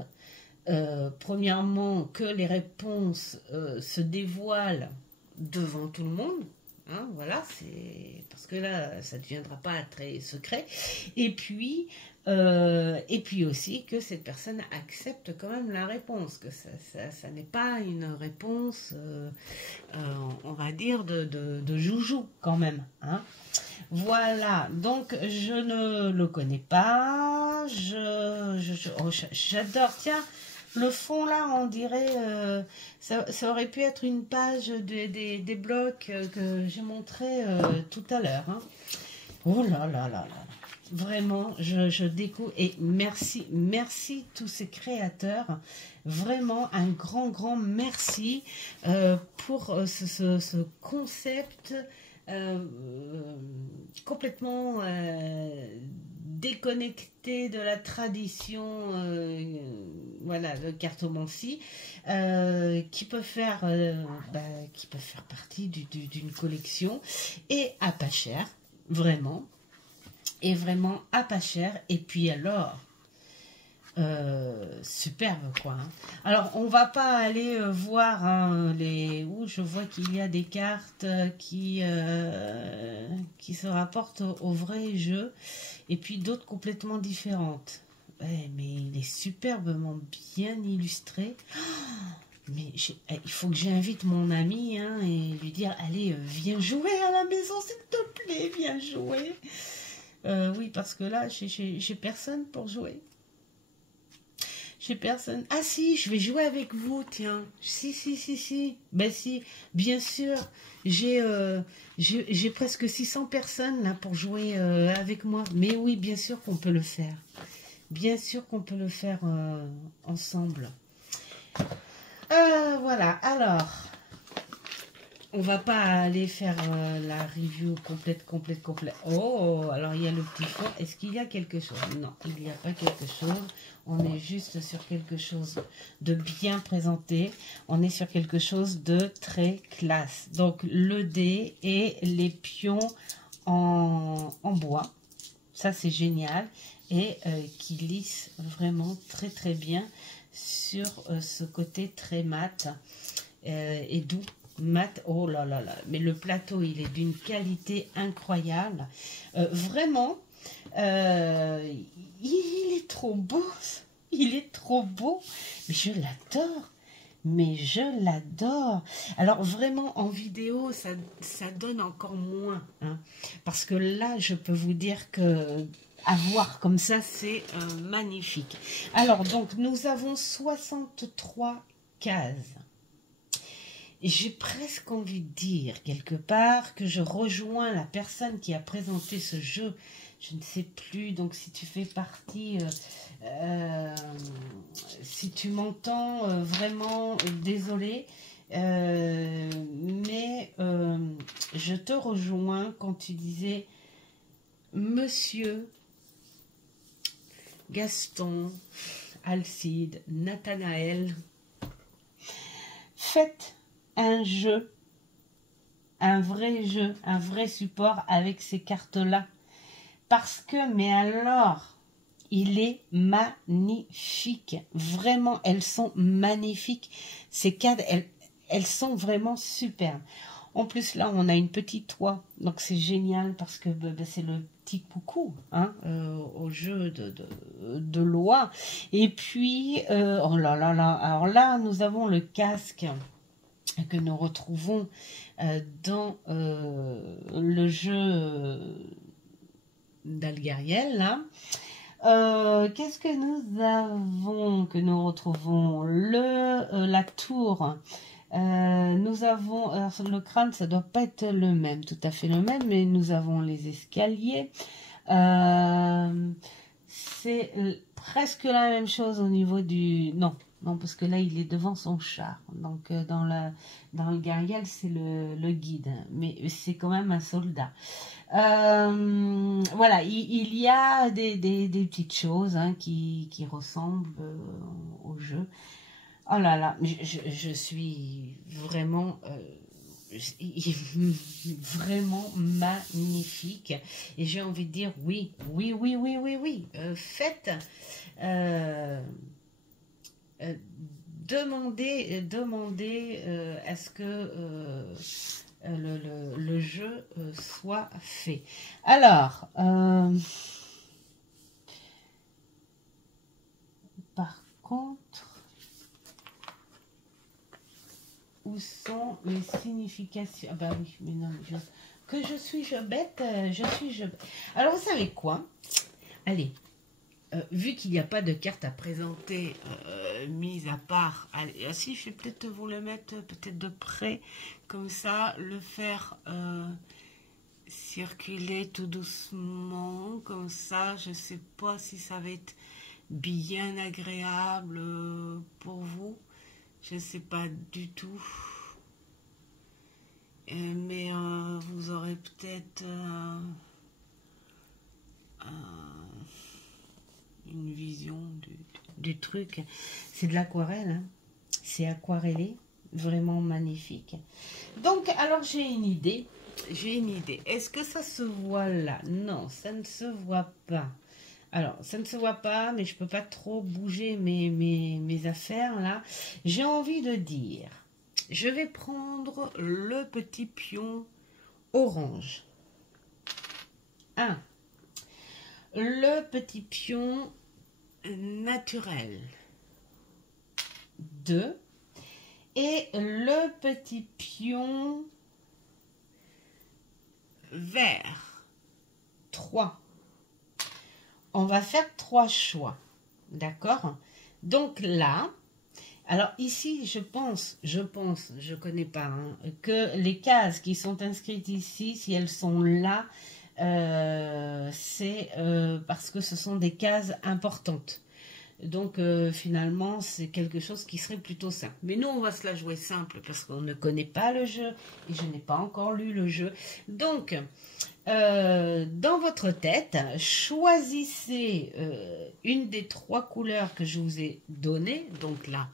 premièrement, que les réponses se dévoilent devant tout le monde. Hein, voilà, c'est parce que là, ça ne deviendra pas très secret. Et puis aussi que cette personne accepte quand même la réponse, que ça n'est pas une réponse, on va dire, de joujou quand même. Hein. Voilà, donc je ne le connais pas. J'adore, tiens. Le fond là, on dirait, ça aurait pu être une page des blocs que j'ai montré tout à l'heure. Hein. Oh là là là là. Vraiment, je découvre, et merci tous ces créateurs. Vraiment un grand merci pour ce concept complètement déconnecté de la tradition, voilà, de cartomancie, qui peut faire partie d'une collection, et à pas cher, vraiment, et vraiment à pas cher. Et puis alors, superbe quoi. Hein. Alors on va pas aller voir où je vois qu'il y a des cartes qui se rapportent au vrai jeu, et puis d'autres complètement différentes. Ouais, mais il est superbement bien illustré. Mais il faut que j'invite mon ami, hein, et lui dire, allez, viens jouer à la maison, s'il te plaît, viens jouer. Oui, parce que là, j'ai personne pour jouer. J'ai personne. Ah si, je vais jouer avec vous, tiens. Si. Ben si, bien sûr. J'ai presque 600 personnes là pour jouer avec moi. Mais oui, bien sûr qu'on peut le faire. Bien sûr qu'on peut le faire ensemble. Voilà, alors. On va pas aller faire la review complète. Oh, alors il y a le petit fond. Est-ce qu'il y a quelque chose? Non, il n'y a pas quelque chose. On est juste sur quelque chose de bien présenté. On est sur quelque chose de très classe. Donc, le dé et les pions en bois. Ça, c'est génial. Et qui lisse vraiment très, très bien sur ce côté très mat et doux. Mat, oh là là là, mais le plateau, il est d'une qualité incroyable. Vraiment, il est trop beau. Il est trop beau. Mais je l'adore. Mais je l'adore. Alors vraiment, en vidéo, ça donne encore moins. Hein, parce que là, je peux vous dire que à voir comme ça, c'est magnifique. Alors, donc, nous avons 63 cases. J'ai presque envie de dire, quelque part, que je rejoins la personne qui a présenté ce jeu. Je ne sais plus, donc si tu fais partie, si tu m'entends, vraiment, désolé. Mais je te rejoins quand tu disais, Monsieur Gaston, Alcide, Nathanaël, faites un jeu, un vrai support avec ces cartes-là. Parce que, mais alors, il est magnifique. Vraiment, elles sont magnifiques. Ces cartes, elles sont vraiment superbes. En plus, là, on a une petite oie. Donc, c'est génial parce que c'est le petit coucou hein, au jeu de l'oie. Et puis, oh là là là. Alors là, nous avons le casque que nous retrouvons dans le jeu d'Algariel, là. Qu'est-ce que nous avons, que nous retrouvons? La tour. Nous avons, alors le crâne, ça doit pas être le même, tout à fait le même, mais nous avons les escaliers. C'est presque la même chose au niveau du... Non, parce que là, il est devant son char. Donc, dans le guerriel, c'est le guide. Mais c'est quand même un soldat. Voilà, il y a des petites choses hein, qui ressemblent au jeu. Oh là là, je suis vraiment... vraiment magnifique et j'ai envie de dire oui, faites demandez à ce que le jeu soit fait. Alors par contre, où sont les significations? Ah bah oui, mais non, que je suis-je bête, Alors vous savez quoi? Allez, vu qu'il n'y a pas de carte à présenter, mise à part, allez, si je vais peut-être vous le mettre peut-être de près, comme ça, le faire circuler tout doucement, comme ça, je sais pas si ça va être bien agréable pour vous. Je ne sais pas du tout. Mais vous aurez peut-être une vision du truc. C'est de l'aquarelle. Hein. C'est aquarellé. Vraiment magnifique. Donc, alors j'ai une idée. Est-ce que ça se voit là? Non, ça ne se voit pas. Alors, ça ne se voit pas, mais je ne peux pas trop bouger mes affaires, là. J'ai envie de dire, je vais prendre le petit pion orange. 1. Le petit pion naturel. 2. Et le petit pion vert. 3. On va faire 3 choix, d'accord? Donc là, alors ici, je pense, je connais pas, hein, que les cases qui sont inscrites ici, si elles sont là, c'est parce que ce sont des cases importantes. Donc finalement, c'est quelque chose qui serait plutôt simple. Mais nous, on va se la jouer simple parce qu'on ne connaît pas le jeu et je n'ai pas encore lu le jeu. Donc, dans votre tête, choisissez une des 3 couleurs que je vous ai données. Donc là,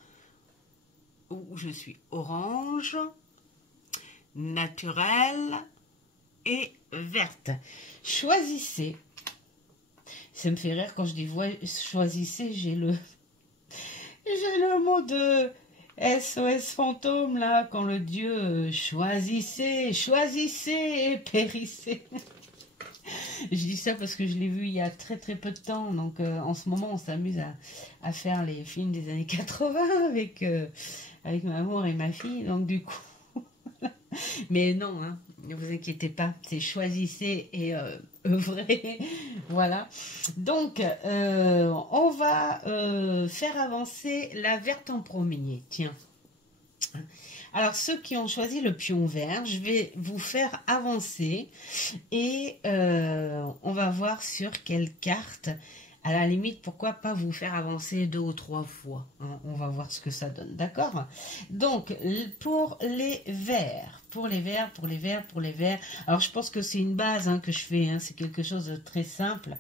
où je suis orange, naturelle et verte. Choisissez. Ça me fait rire quand je dis choisissez, j'ai le mot de SOS fantôme là, quand le dieu choisissez et périssez. Je dis ça parce que je l'ai vu il y a très peu de temps, donc en ce moment on s'amuse à faire les films des années 80 avec ma mère et ma fille, donc du coup mais non, hein, ne vous inquiétez pas, c'est choisissez et œuvrez. Voilà. Donc, on va faire avancer la verte en premier. Tiens. Alors, ceux qui ont choisi le pion vert, je vais vous faire avancer et on va voir sur quelle carte. À la limite, pourquoi pas vous faire avancer 2 ou 3 fois, hein, on va voir ce que ça donne, d'accord? Donc, pour les verts, alors je pense que c'est une base hein, que je fais, hein, c'est quelque chose de très simple,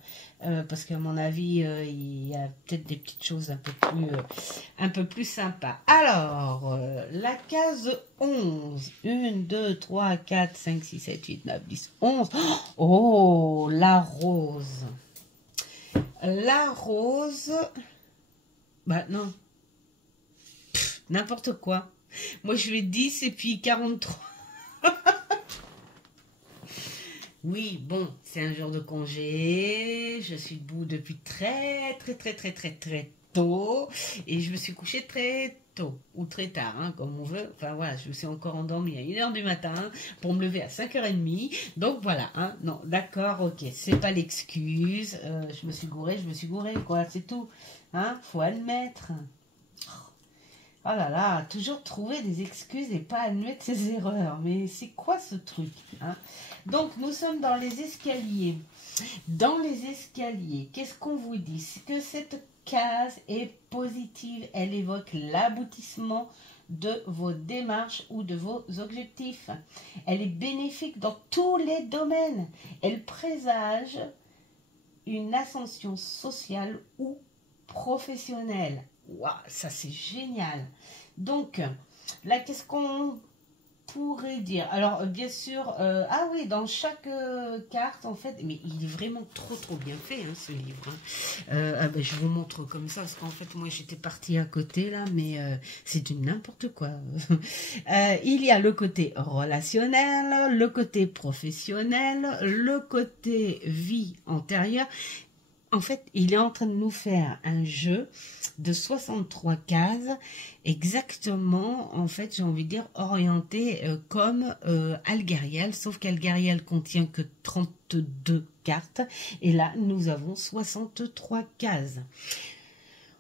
parce qu'à mon avis, il y a peut-être des petites choses un peu plus sympas. Alors, la case 11, 1, 2, 3, 4, 5, 6, 7, 8, 9, 10, 11, oh, la rose. La rose, bah non, n'importe quoi. Moi je vais 10 et puis 43. Oui, bon, c'est un jour de congé, je suis debout depuis très tôt et je me suis couchée très tôt ou très tard, hein, comme on veut. Enfin voilà, je me suis encore endormie à 1h du matin pour me lever à 5h30. Donc voilà, hein, non, d'accord, ok, c'est pas l'excuse. Je me suis gourée, quoi, c'est tout. Hein, faut admettre. Oh là là, toujours trouver des excuses et pas admettre ses erreurs. Mais c'est quoi ce truc, hein? Donc nous sommes dans les escaliers. Dans les escaliers, qu'est-ce qu'on vous dit? C'est que cette case est positive, elle évoque l'aboutissement de vos démarches ou de vos objectifs. Elle est bénéfique dans tous les domaines. Elle présage une ascension sociale ou professionnelle. Waouh, ça c'est génial. Donc, là, qu'est-ce qu'on pourrait dire? Alors, bien sûr, ah oui, dans chaque carte, en fait, mais il est vraiment trop bien fait, hein, ce livre. Hein. Ah ben, je vous montre comme ça, parce qu'en fait, moi, j'étais partie à côté, là, mais c'est du n'importe quoi. Il y a le côté relationnel, le côté professionnel, le côté vie antérieure. En fait, il est en train de nous faire un jeu de 63 cases, exactement, en fait, j'ai envie de dire, orienté comme Algarial, sauf qu'Algarial contient que 32 cartes, et là, nous avons 63 cases.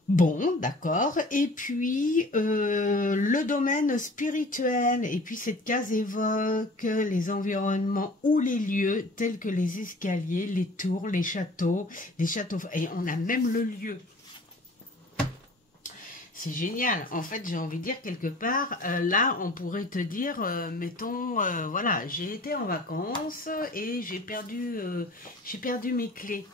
Bon, d'accord. Et puis, le domaine spirituel. Et puis, cette case évoque les environnements ou les lieux tels que les escaliers, les tours, les châteaux. Et on a même le lieu. C'est génial. En fait, j'ai envie de dire quelque part, là, on pourrait te dire, mettons, voilà, j'ai été en vacances et j'ai perdu mes clés.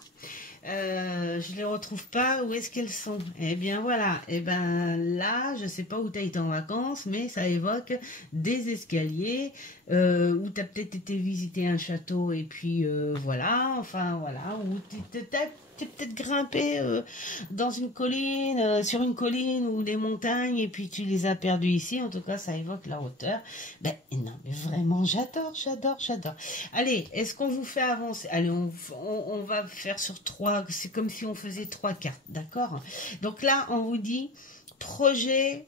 Je les retrouve pas, où est-ce qu'elles sont? Eh bien voilà, eh ben là, je sais pas où tu as été en vacances, mais ça évoque des escaliers, où tu as peut-être été visiter un château, et puis voilà, enfin voilà, où t'es peut-être grimpé dans une colline, sur une colline ou des montagnes, et puis tu les as perdus ici. En tout cas, ça évoque la hauteur. Ben non, mais vraiment, j'adore. Allez, est-ce qu'on vous fait avancer? Allez, on va faire sur 3. C'est comme si on faisait 3 cartes, d'accord? Donc là, on vous dit projet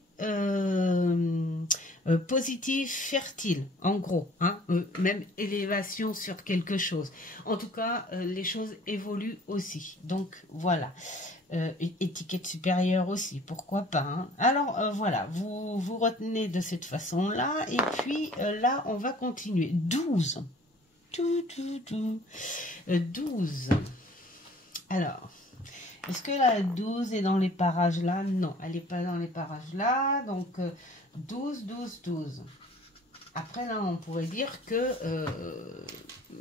positif, fertile, en gros, hein, même élévation sur quelque chose. En tout cas, les choses évoluent aussi. Donc voilà, étiquette supérieure aussi, pourquoi pas. Hein. Alors voilà, vous retenez de cette façon-là, et puis là, on va continuer. 12. 12. Alors, Est-ce que la 12 est dans les parages là? Non, elle n'est pas dans les parages là. Donc, 12, 12, 12. Après, là, on pourrait dire que,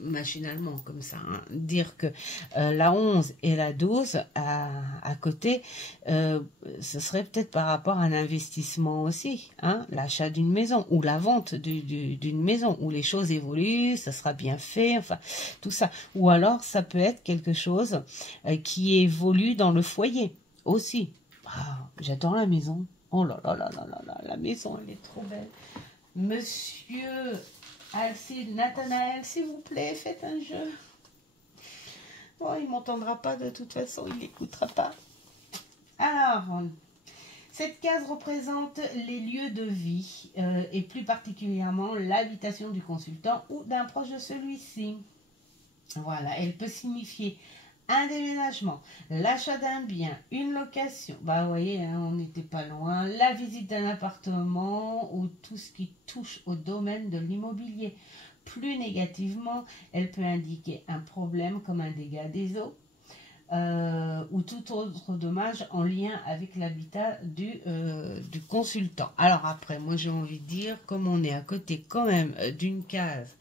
machinalement, comme ça, hein, dire que la 11 et la 12 à côté, ce serait peut-être par rapport à un investissement aussi, hein, l'achat d'une maison ou la vente d'une maison, où les choses évoluent, ça sera bien fait, enfin, tout ça. Ou alors, ça peut être quelque chose qui évolue dans le foyer aussi. Ah, j'adore la maison. Oh là là là là là là, la maison, elle est trop belle. Monsieur Alcide Nathanaël, s'il vous plaît, faites un jeu. Bon, il ne m'entendra pas de toute façon, il n'écoutera pas. Alors, cette case représente les lieux de vie et plus particulièrement l'habitation du consultant ou d'un proche de celui-ci. Voilà, elle peut signifier un déménagement, l'achat d'un bien, une location, bah vous voyez, hein, on n'était pas loin, la visite d'un appartement ou tout ce qui touche au domaine de l'immobilier. Plus négativement, elle peut indiquer un problème comme un dégât des eaux ou tout autre dommage en lien avec l'habitat du consultant. Alors après, moi j'ai envie de dire, comme on est à côté quand même d'une case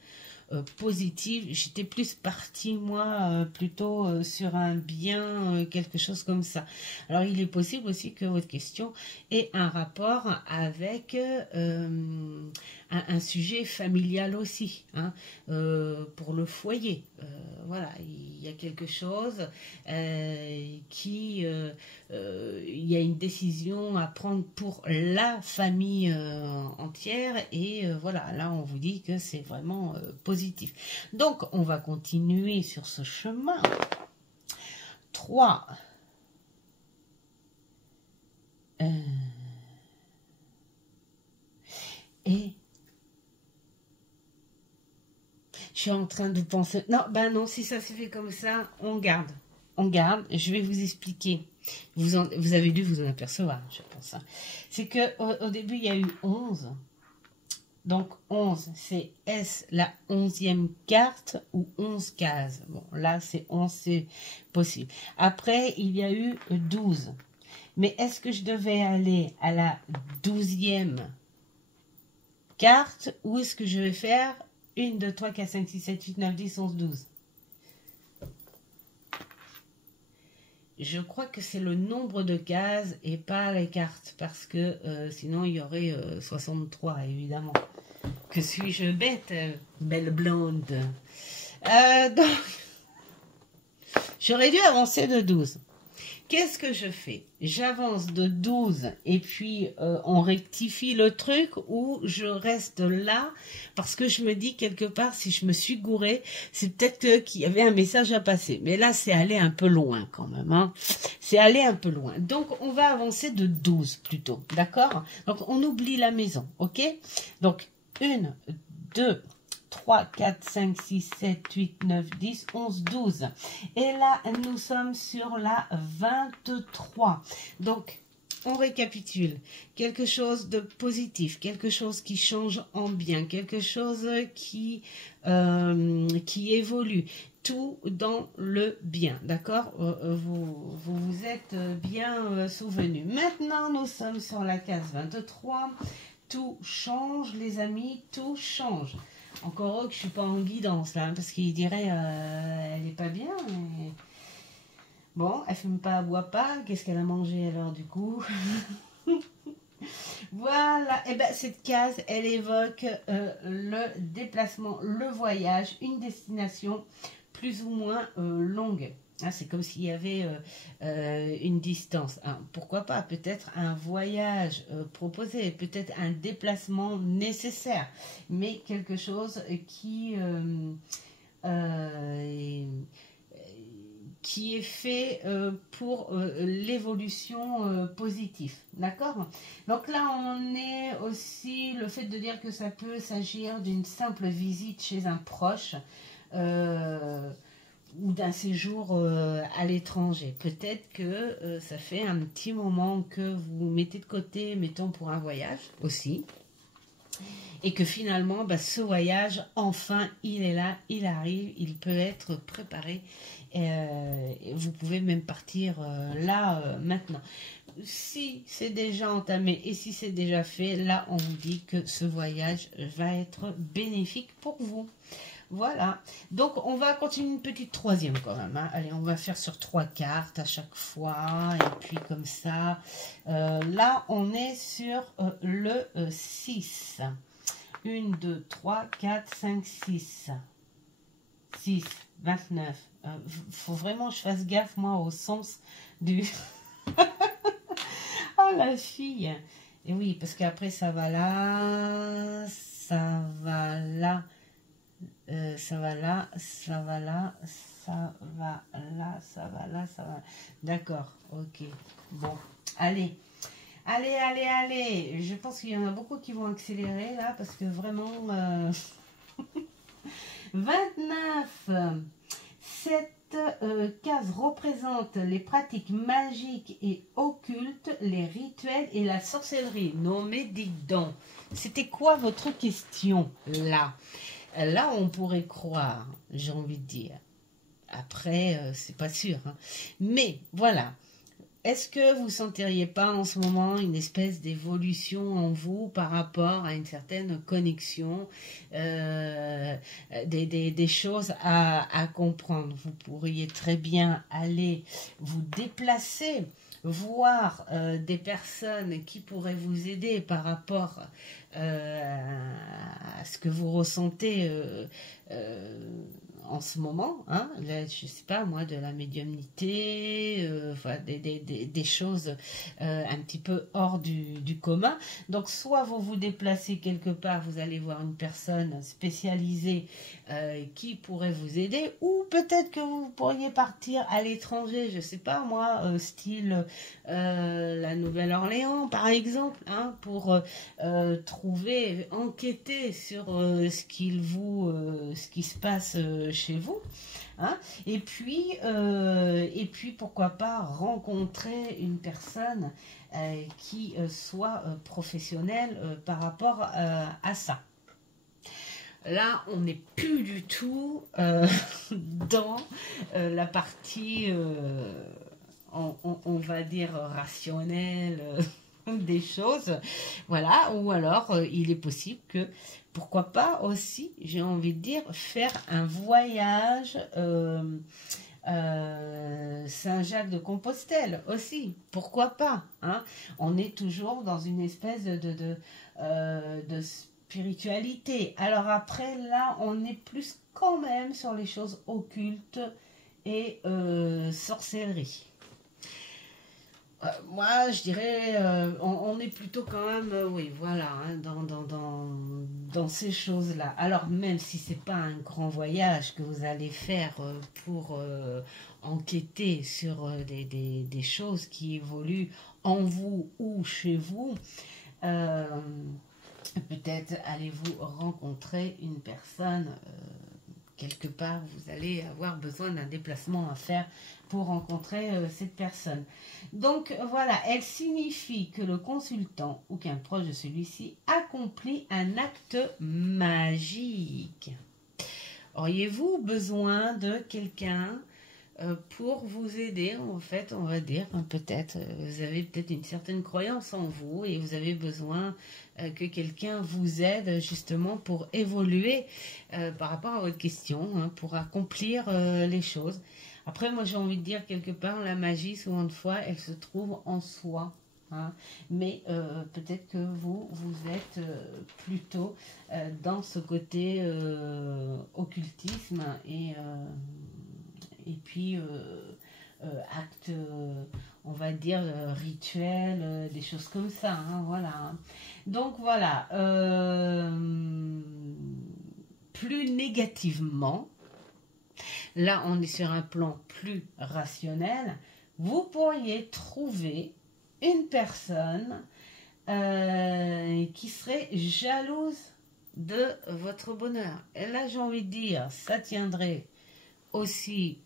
positive, j'étais plus partie moi plutôt sur un bien, quelque chose comme ça. Alors il est possible aussi que votre question ait un rapport avec un sujet familial aussi, hein, pour le foyer. Voilà, il y a quelque chose il y a une décision à prendre pour la famille entière et voilà, là on vous dit que c'est vraiment positif. Donc on va continuer sur ce chemin. 3. Et je suis en train de penser... Non, ben non, si ça se fait comme ça, on garde. On garde. Je vais vous expliquer. Vous avez dû vous en apercevoir, je pense. Hein. C'est qu'au début, il y a eu 11. Donc, 11, c'est est-ce la 11e carte ou 11 cases? Bon, là, c'est 11, c'est possible. Après, il y a eu 12. Mais est-ce que je devais aller à la 12e carte ou est-ce que je vais faire 1, 2, 3, 4, 5, 6, 7, 8, 9, 10, 11, 12. Je crois que c'est le nombre de cases et pas les cartes. Parce que sinon, il y aurait 63, évidemment. Que suis-je bête, belle blonde. Donc, j'aurais dû avancer de 12. Qu'est-ce que je fais? J'avance de 12 et puis on rectifie le truc ou je reste là parce que je me dis quelque part si je me suis gourée, c'est peut-être qu'il y avait un message à passer. Mais là, c'est aller un peu loin quand même. Hein. C'est aller un peu loin. Donc, on va avancer de 12 plutôt. D'accord? Donc, on oublie la maison. OK? Donc, 1, 2, 3, 4, 5, 6, 7, 8, 9, 10, 11, 12. Et là, nous sommes sur la 23. Donc, on récapitule. Quelque chose de positif, quelque chose qui change en bien, quelque chose qui évolue. Tout dans le bien, d'accord? Vous êtes bien souvenu. Maintenant, nous sommes sur la case 23. Tout change, les amis, tout change. Encore heureux que je ne suis pas en guidance, là, parce qu'il dirait, elle n'est pas bien. Mais... Bon, elle ne fume pas, elle ne boit pas. Qu'est-ce qu'elle a mangé alors, du coup? Voilà. Et ben cette case, elle évoque le déplacement, le voyage, une destination plus ou moins longue. Hein, c'est comme s'il y avait une distance. Hein, pourquoi pas? Peut-être un voyage proposé, peut-être un déplacement nécessaire, mais quelque chose qui est fait pour l'évolution positive. D'accord? Donc là, on est aussi le fait de dire que ça peut s'agir d'une simple visite chez un proche ou d'un séjour à l'étranger. Peut-être que ça fait un petit moment que vous mettez de côté, mettons pour un voyage aussi. Et que finalement, bah, ce voyage, enfin, il est là, il arrive, il peut être préparé. Vous pouvez même partir là, maintenant. Si c'est déjà entamé et si c'est déjà fait, là, on vous dit que ce voyage va être bénéfique pour vous. Voilà. Donc, on va continuer une petite troisième quand même. Hein. Allez, on va faire sur 3 cartes à chaque fois. Et puis, comme ça. Là, on est sur le 6. 1, 2, 3, 4, 5, 6. 6, 29. Faut vraiment que je fasse gaffe, moi, au sens du... Oh, la fille. Et oui, parce qu'après, ça va là, ça va là, ça va là, ça va là, ça va là, ça va là, ça va... D'accord, ok. Bon, allez. Allez, allez, allez. Je pense qu'il y en a beaucoup qui vont accélérer, là, parce que vraiment... 29. Cette case représente les pratiques magiques et occultes, les rituels et la sorcellerie. Non mais dites donc, c'était quoi votre question là? Là on pourrait croire, j'ai envie de dire. Après, c'est pas sûr. Hein. Mais voilà. Est-ce que vous ne sentiriez pas en ce moment une espèce d'évolution en vous par rapport à une certaine connexion, des choses à comprendre? Vous pourriez très bien aller vous déplacer, voir des personnes qui pourraient vous aider par rapport à ce que vous ressentez en ce moment, hein, là, je sais pas moi, de la médiumnité, enfin, des choses un petit peu hors du commun. Donc soit vous vous déplacez quelque part, vous allez voir une personne spécialisée qui pourrait vous aider, ou peut-être que vous pourriez partir à l'étranger, je sais pas moi, style la Nouvelle-Orléans par exemple, hein, pour trouver, enquêter sur ce qui se passe chez vous, hein, et puis pourquoi pas rencontrer une personne qui soit professionnelle par rapport à ça. Là, on n'est plus du tout dans la partie, on va dire, rationnelle des choses. Voilà, ou alors il est possible que, pourquoi pas aussi, j'ai envie de dire, faire un voyage Saint-Jacques-de-Compostelle aussi, pourquoi pas, hein? On est toujours dans une espèce de spiritualité. Alors après, là, on est plus quand même sur les choses occultes et sorcellerie. Moi, je dirais, on est plutôt quand même, oui, voilà, hein, dans ces choses-là. Alors, même si c'est pas un grand voyage que vous allez faire pour enquêter sur des choses qui évoluent en vous ou chez vous, peut-être allez-vous rencontrer une personne quelque part, vous allez avoir besoin d'un déplacement à faire pour rencontrer cette personne. Donc voilà, elle signifie que le consultant ou qu'un proche de celui-ci accomplit un acte magique. Auriez-vous besoin de quelqu'un pour vous aider, en fait, on va dire, peut-être, vous avez peut-être une certaine croyance en vous et vous avez besoin que quelqu'un vous aide justement pour évoluer par rapport à votre question, hein, pour accomplir les choses. Après, moi, j'ai envie de dire, quelque part, la magie, souvent de fois, elle se trouve en soi. Hein. Mais peut-être que vous êtes plutôt dans ce côté occultisme et puis actes, on va dire, rituels, des choses comme ça. Hein, voilà. Donc voilà. Plus négativement, là on est sur un plan plus rationnel, vous pourriez trouver une personne qui serait jalouse de votre bonheur. Et là j'ai envie de dire, ça tiendrait aussi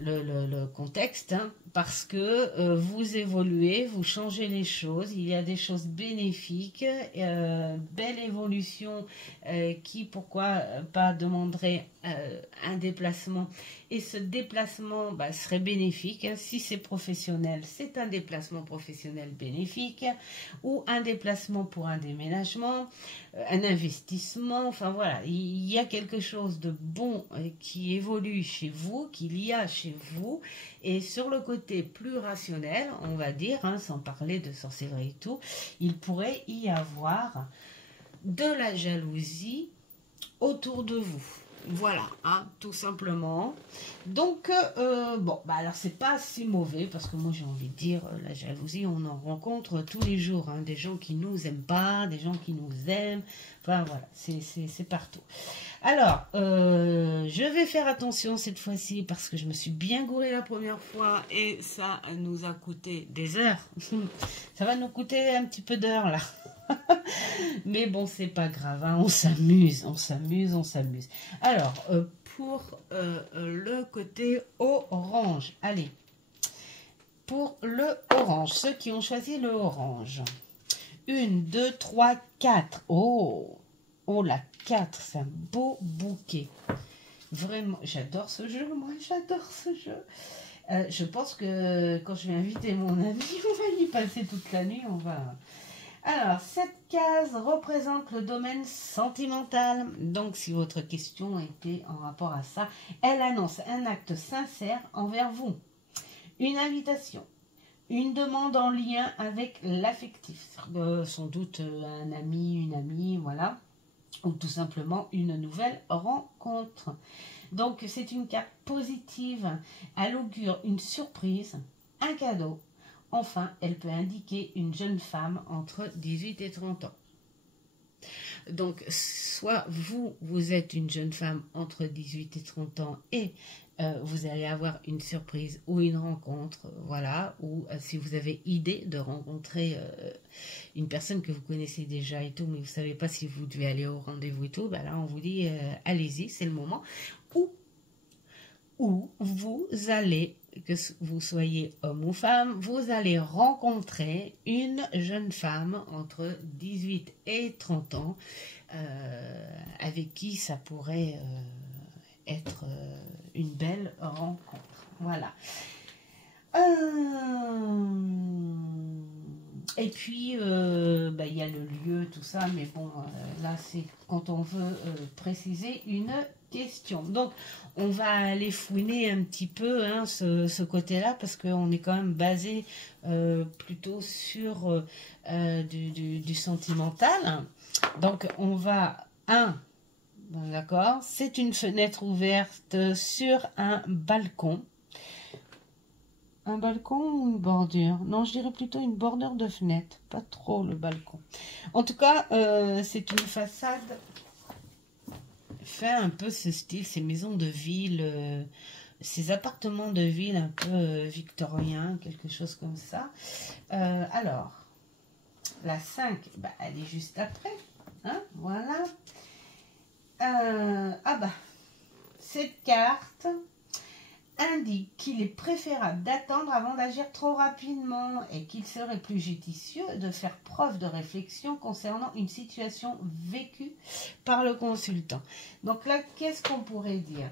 le contexte, hein, parce que vous évoluez, vous changez les choses, il y a des choses bénéfiques, belle évolution qui, pourquoi pas, demanderait un déplacement, et ce déplacement serait bénéfique, hein, si c'est professionnel, c'est un déplacement professionnel bénéfique, ou un déplacement pour un déménagement, un investissement, enfin voilà, il y a quelque chose de bon qui évolue chez vous, qu'il y a chez vous, et sur le côté plus rationnel, on va dire, hein, sans parler de sorcellerie et tout, il pourrait y avoir de la jalousie autour de vous. Voilà, hein, tout simplement. Donc, bon, alors c'est pas si mauvais, parce que moi j'ai envie de dire, la jalousie, on en rencontre tous les jours, hein, des gens qui nous aiment pas, des gens qui nous aiment, enfin voilà, c'est partout. Alors, je vais faire attention cette fois-ci, parce que je me suis bien gourée la première fois, et ça nous a coûté des heures. Ça va nous coûter un petit peu d'heures, là. Mais bon, c'est pas grave, hein, on s'amuse, on s'amuse, on s'amuse. Alors, pour le côté orange, allez, pour le orange, ceux qui ont choisi le orange. 1, 2, 3, 4. Oh, la 4, c'est un beau bouquet. Vraiment, j'adore ce jeu, moi, j'adore ce jeu. Je pense que quand je vais inviter mon ami, on va y passer toute la nuit, on va... Alors, cette case représente le domaine sentimental. Donc, si votre question était en rapport à ça, elle annonce un acte sincère envers vous. Une invitation, une demande en lien avec l'affectif. Sans doute un ami, une amie, voilà. Ou tout simplement une nouvelle rencontre. Donc, c'est une carte positive. Elle augure une surprise, un cadeau. Enfin, elle peut indiquer une jeune femme entre 18 et 30 ans. Donc, soit vous êtes une jeune femme entre 18 et 30 ans et vous allez avoir une surprise ou une rencontre, voilà, ou si vous avez idée de rencontrer une personne que vous connaissez déjà et tout, mais vous ne savez pas si vous devez aller au rendez-vous et tout, là, on vous dit, allez-y, c'est le moment. Ou vous allez, que vous soyez homme ou femme, vous allez rencontrer une jeune femme entre 18 et 30 ans avec qui ça pourrait être une belle rencontre. Voilà. Et puis, il y a le lieu, tout ça, mais bon, là, c'est quand on veut préciser une question. Donc, on va aller fouiner un petit peu hein, ce côté-là, parce qu'on est quand même basé plutôt sur du sentimental. Donc, on va... d'accord, c'est une fenêtre ouverte sur un balcon. Un balcon ou une bordure? Non, je dirais plutôt une bordure de fenêtre. Pas trop le balcon. En tout cas, c'est une façade. Fait un peu ce style, ces maisons de ville, ces appartements de ville un peu victoriens, quelque chose comme ça. Alors, la 5, elle est juste après. Hein, voilà. Cette carte indique qu'il est préférable d'attendre avant d'agir trop rapidement et qu'il serait plus judicieux de faire preuve de réflexion concernant une situation vécue par le consultant. Donc là, qu'est-ce qu'on pourrait dire?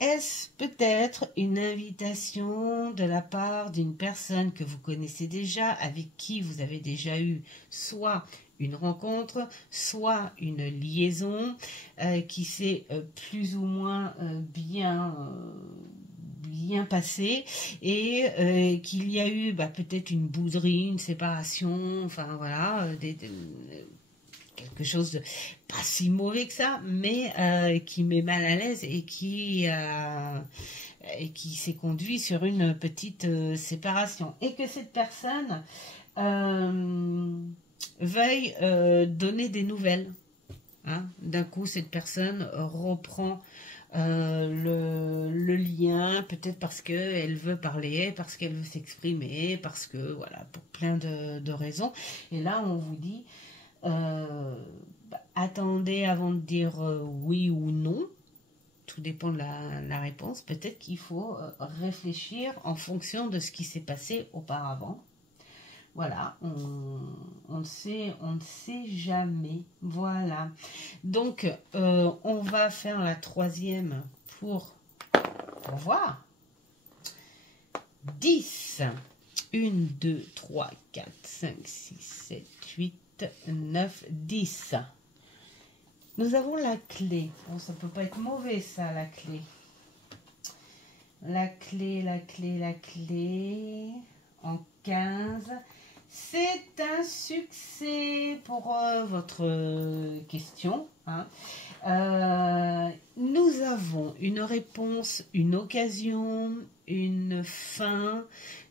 Est-ce peut-être une invitation de la part d'une personne que vous connaissez déjà, avec qui vous avez déjà eu soit une rencontre, soit une liaison qui s'est plus ou moins bien passé et qu'il y a eu peut-être une bouderie, une séparation, enfin voilà, quelque chose de pas si mauvais que ça, mais qui met mal à l'aise et qui s'est conduit sur une petite séparation. Et que cette personne veuille donner des nouvelles. Hein. D'un coup, cette personne reprend le lien, peut-être parce qu'elle veut parler, parce qu'elle veut s'exprimer, parce que, voilà, pour plein de raisons. Et là, on vous dit, attendez avant de dire oui ou non, tout tout dépend de la réponse. Peut-être qu'il faut réfléchir en fonction de ce qui s'est passé auparavant. Voilà, on ne sait jamais. Voilà. Donc, on va faire la troisième pour voir. 10. 1, 2, 3, 4, 5, 6, 7, 8, 9, 10. Nous avons la clé. Bon, ça peut pas être mauvais, ça, la clé. La clé. En 15. C'est un succès pour votre question. Hein. Nous avons une réponse, une occasion, une fin,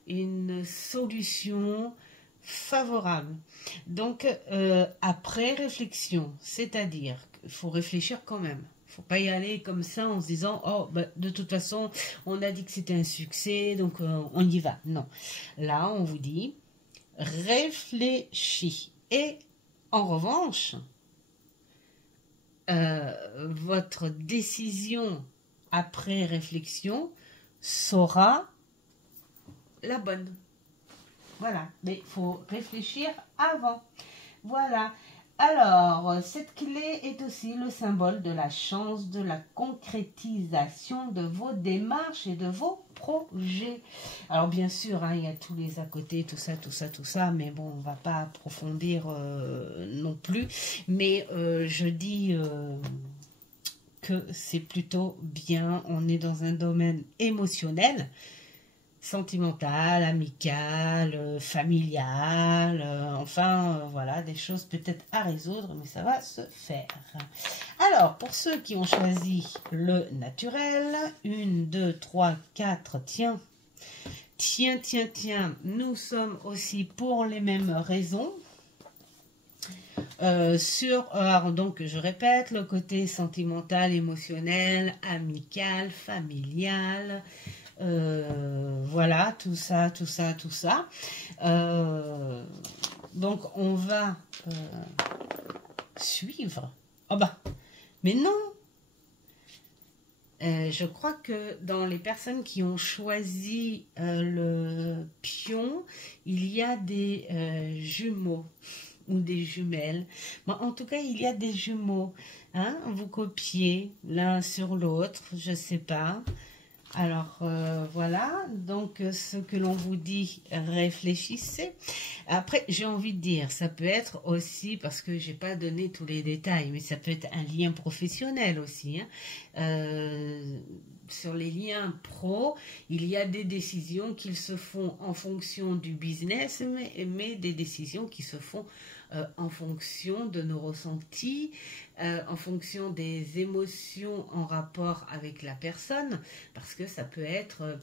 une solution favorable. Donc, après réflexion, c'est-à-dire qu'il faut réfléchir quand même. Il ne faut pas y aller comme ça en se disant « Oh, bah, de toute façon, on a dit que c'était un succès, donc on y va. » Non. Là, on vous dit « Réfléchis. » Et en revanche, votre décision après réflexion sera la bonne. Voilà, mais il faut réfléchir avant. Voilà. Alors, cette clé est aussi le symbole de la chance, de la concrétisation de vos démarches et de vos projets. Alors, bien sûr, hein, il y a tous les à côté, tout ça, mais bon, on ne va pas approfondir non plus. Mais je dis que c'est plutôt bien, on est dans un domaine émotionnel, sentimentale, amicale, familiale, enfin voilà, des choses peut-être à résoudre, mais ça va se faire. Alors, pour ceux qui ont choisi le naturel, 1, 2, 3, 4, tiens, nous sommes aussi pour les mêmes raisons. Donc je répète, le côté sentimental, émotionnel, amical, familial, voilà, tout ça. Donc, on va suivre. Oh bah, mais non. Je crois que dans les personnes qui ont choisi le pion, il y a des jumeaux ou des jumelles. Bon, en tout cas, il y a des jumeaux. Hein, vous copiez l'un sur l'autre, je sais pas. Alors, voilà, donc ce que l'on vous dit, réfléchissez. Après, j'ai envie de dire, ça peut être aussi, parce que j'ai pas donné tous les détails, mais ça peut être un lien professionnel aussi. Hein. Sur les liens pro, il y a des décisions qui se font en fonction du business, mais des décisions qui se font en fonction de nos ressentis, en fonction des émotions en rapport avec la personne, parce que ça peut être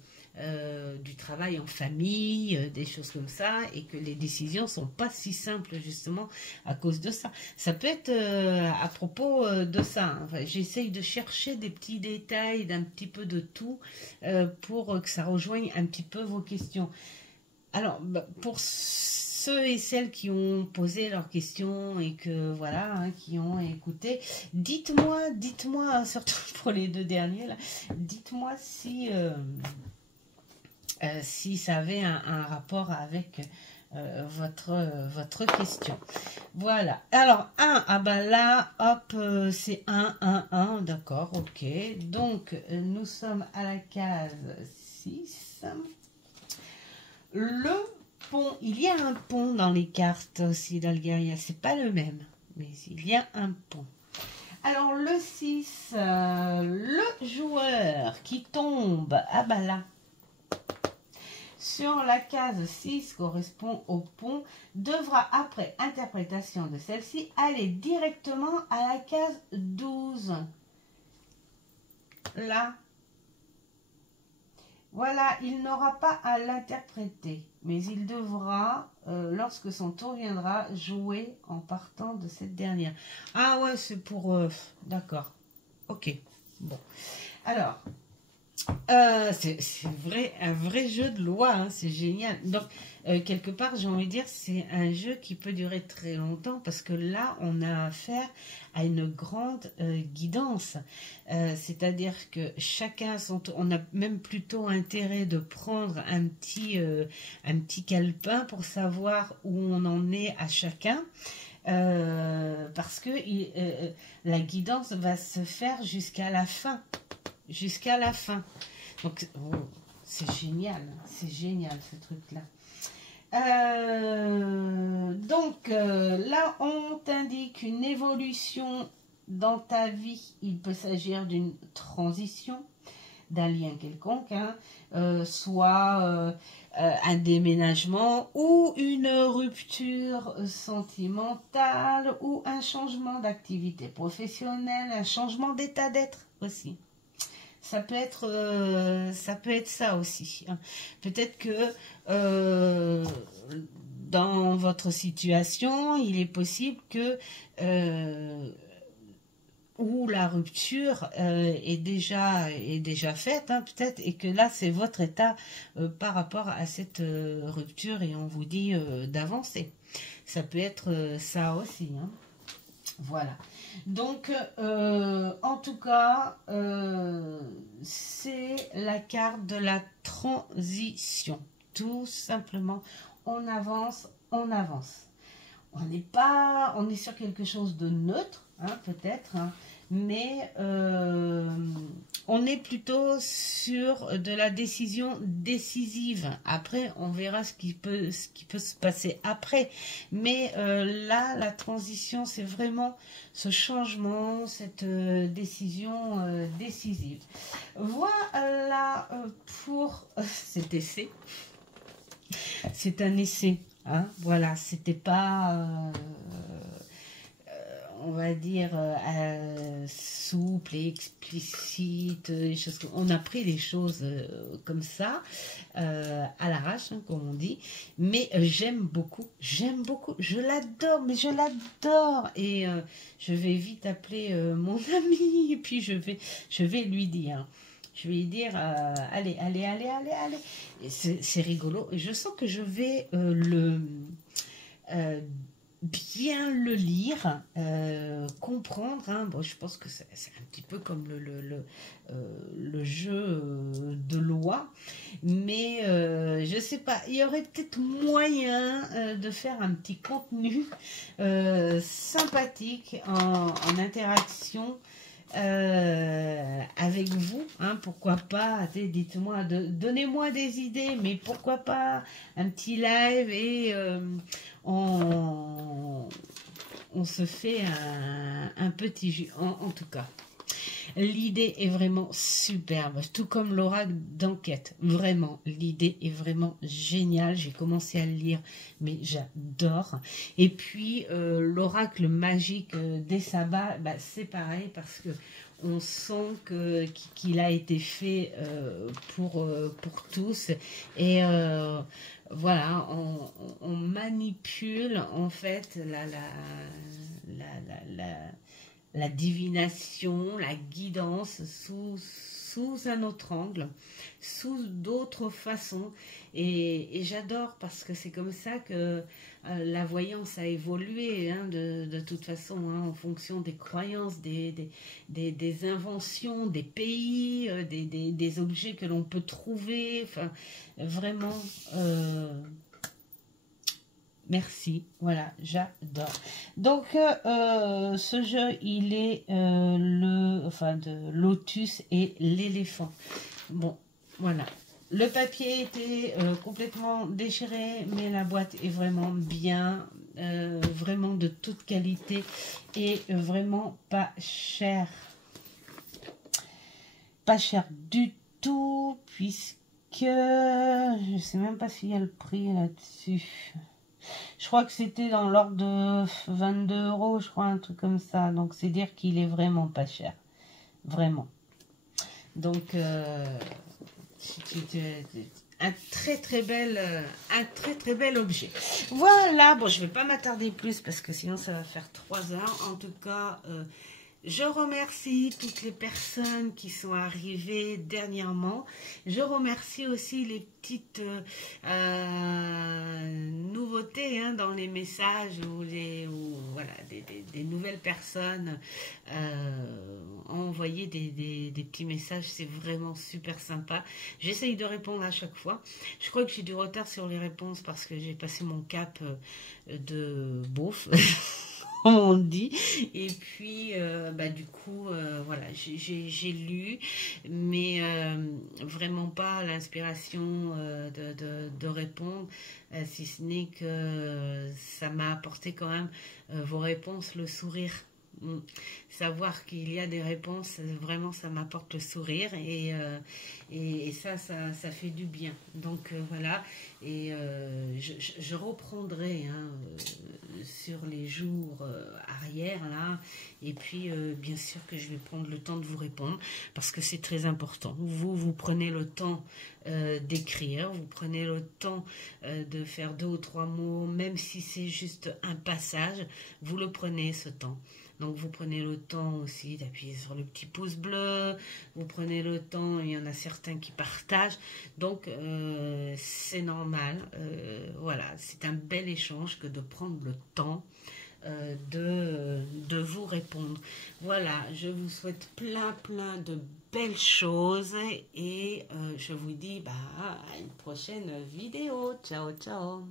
du travail en famille, des choses comme ça, et que les décisions sont pas si simples justement à cause de ça. Ça peut être à propos de ça. Enfin, j'essaye de chercher des petits détails d'un petit peu de tout pour que ça rejoigne un petit peu vos questions. Alors, pour ceux et celles qui ont posé leurs questions et que voilà, hein, qui ont écouté, dites-moi, surtout pour les deux derniers là, dites-moi si ça avait un rapport avec votre question. Voilà. Alors 1, ah bah là, hop, c'est 1, d'accord, ok. Donc nous sommes à la case 6. Le pont, il y a un pont dans les cartes aussi d'Algaria, c'est pas le même, mais il y a un pont. Alors le 6, le joueur qui tombe, ah bah là, sur la case 6 correspond au pont, devra après interprétation de celle-ci aller directement à la case 12. Là. Voilà, il n'aura pas à l'interpréter, mais il devra, lorsque son tour viendra, jouer en partant de cette dernière. Ah ouais, c'est pour... d'accord. Ok, bon. Alors, C'est vrai, un vrai jeu de loi, hein, c'est génial. Donc, quelque part, j'ai envie de dire, c'est un jeu qui peut durer très longtemps parce que là, on a affaire à une grande guidance. C'est-à-dire que chacun, on a même plutôt intérêt de prendre un petit calepin pour savoir où on en est à chacun. Parce que la guidance va se faire jusqu'à la fin. Jusqu'à la fin. Donc, oh, c'est génial ce truc-là. Là, on t'indique une évolution dans ta vie. Il peut s'agir d'une transition, d'un lien quelconque, hein, soit un déménagement ou une rupture sentimentale ou un changement d'activité professionnelle, un changement d'état d'être aussi. Ça peut être ça aussi. Hein. Peut-être que dans votre situation, il est possible que où la rupture est déjà faite, hein, peut-être, et que là, c'est votre état par rapport à cette rupture et on vous dit d'avancer. Ça peut être ça aussi. Hein. Voilà. Donc, en tout cas, c'est la carte de la transition. Tout simplement, on avance, on avance. On est sur quelque chose de neutre, hein, peut-être, hein, mais on est plutôt sur de la décision décisive. Après, on verra ce qui peut se passer après. Mais là, la transition, c'est vraiment ce changement, cette décision décisive. Voilà pour cet essai. C'est un essai. Hein, voilà, c'était pas, on va dire, souple et explicite. On a pris des choses comme ça, à l'arrache, hein, comme on dit. Mais j'aime beaucoup, je l'adore, mais je l'adore. Et je vais vite appeler mon ami, et puis je vais lui dire. Je vais lui dire, allez. C'est rigolo. Et je sens que je vais bien le lire, comprendre. Hein. Bon, je pense que c'est un petit peu comme le jeu de loi. Mais je sais pas, il y aurait peut-être moyen de faire un petit contenu sympathique en interaction avec vous, hein, pourquoi pas, dites-moi, donnez-moi des idées, mais pourquoi pas un petit live et on se fait un petit jus, en tout cas. L'idée est vraiment superbe, tout comme l'oracle d'enquête. Vraiment, l'idée est vraiment géniale. J'ai commencé à le lire, mais j'adore. Et puis, l'oracle magique des sabbats, bah, c'est pareil parce que on sent qu'il a été fait pour tous. Et voilà, on manipule en fait la divination, la guidance sous un autre angle, sous d'autres façons. Et j'adore parce que c'est comme ça que la voyance a évolué, hein, de toute façon, hein, en fonction des croyances, des inventions, des pays, des objets que l'on peut trouver. Enfin, vraiment... merci, voilà, j'adore. Donc, ce jeu, il est de Lotus et l'éléphant. Bon, voilà. Le papier était complètement déchiré, mais la boîte est vraiment bien, vraiment de toute qualité et vraiment pas cher. Pas cher du tout, puisque je sais même pas s'il y a le prix là-dessus. Je crois que c'était dans l'ordre de 22 €, je crois, un truc comme ça. Donc, c'est dire qu'il est vraiment pas cher. Vraiment. Donc, un très bel objet. Voilà, bon, je vais pas m'attarder plus parce que sinon ça va faire 3 heures. En tout cas, Je remercie toutes les personnes qui sont arrivées dernièrement. Je remercie aussi les petites nouveautés hein, dans les messages ou voilà, des nouvelles personnes ont envoyé des petits messages. C'est vraiment super sympa. J'essaye de répondre à chaque fois. Je crois que j'ai du retard sur les réponses parce que j'ai passé mon cap de beauf. On dit, et puis du coup voilà, j'ai lu mais vraiment pas l'inspiration de répondre, si ce n'est que ça m'a apporté quand même vos réponses, le sourire. Savoir qu'il y a des réponses, vraiment ça m'apporte le sourire et ça fait du bien. Donc voilà, et je reprendrai hein, sur les jours arrière là, et puis bien sûr que je vais prendre le temps de vous répondre parce que c'est très important. Vous prenez le temps d'écrire, vous prenez le temps de faire 2 ou 3 mots, même si c'est juste un passage, vous le prenez ce temps. Donc vous prenez le temps aussi d'appuyer sur le petit pouce bleu, vous prenez le temps, il y en a certains qui partagent, donc c'est normal, voilà, c'est un bel échange que de prendre le temps de vous répondre. Voilà, je vous souhaite plein de belles choses et je vous dis à une prochaine vidéo. Ciao, ciao.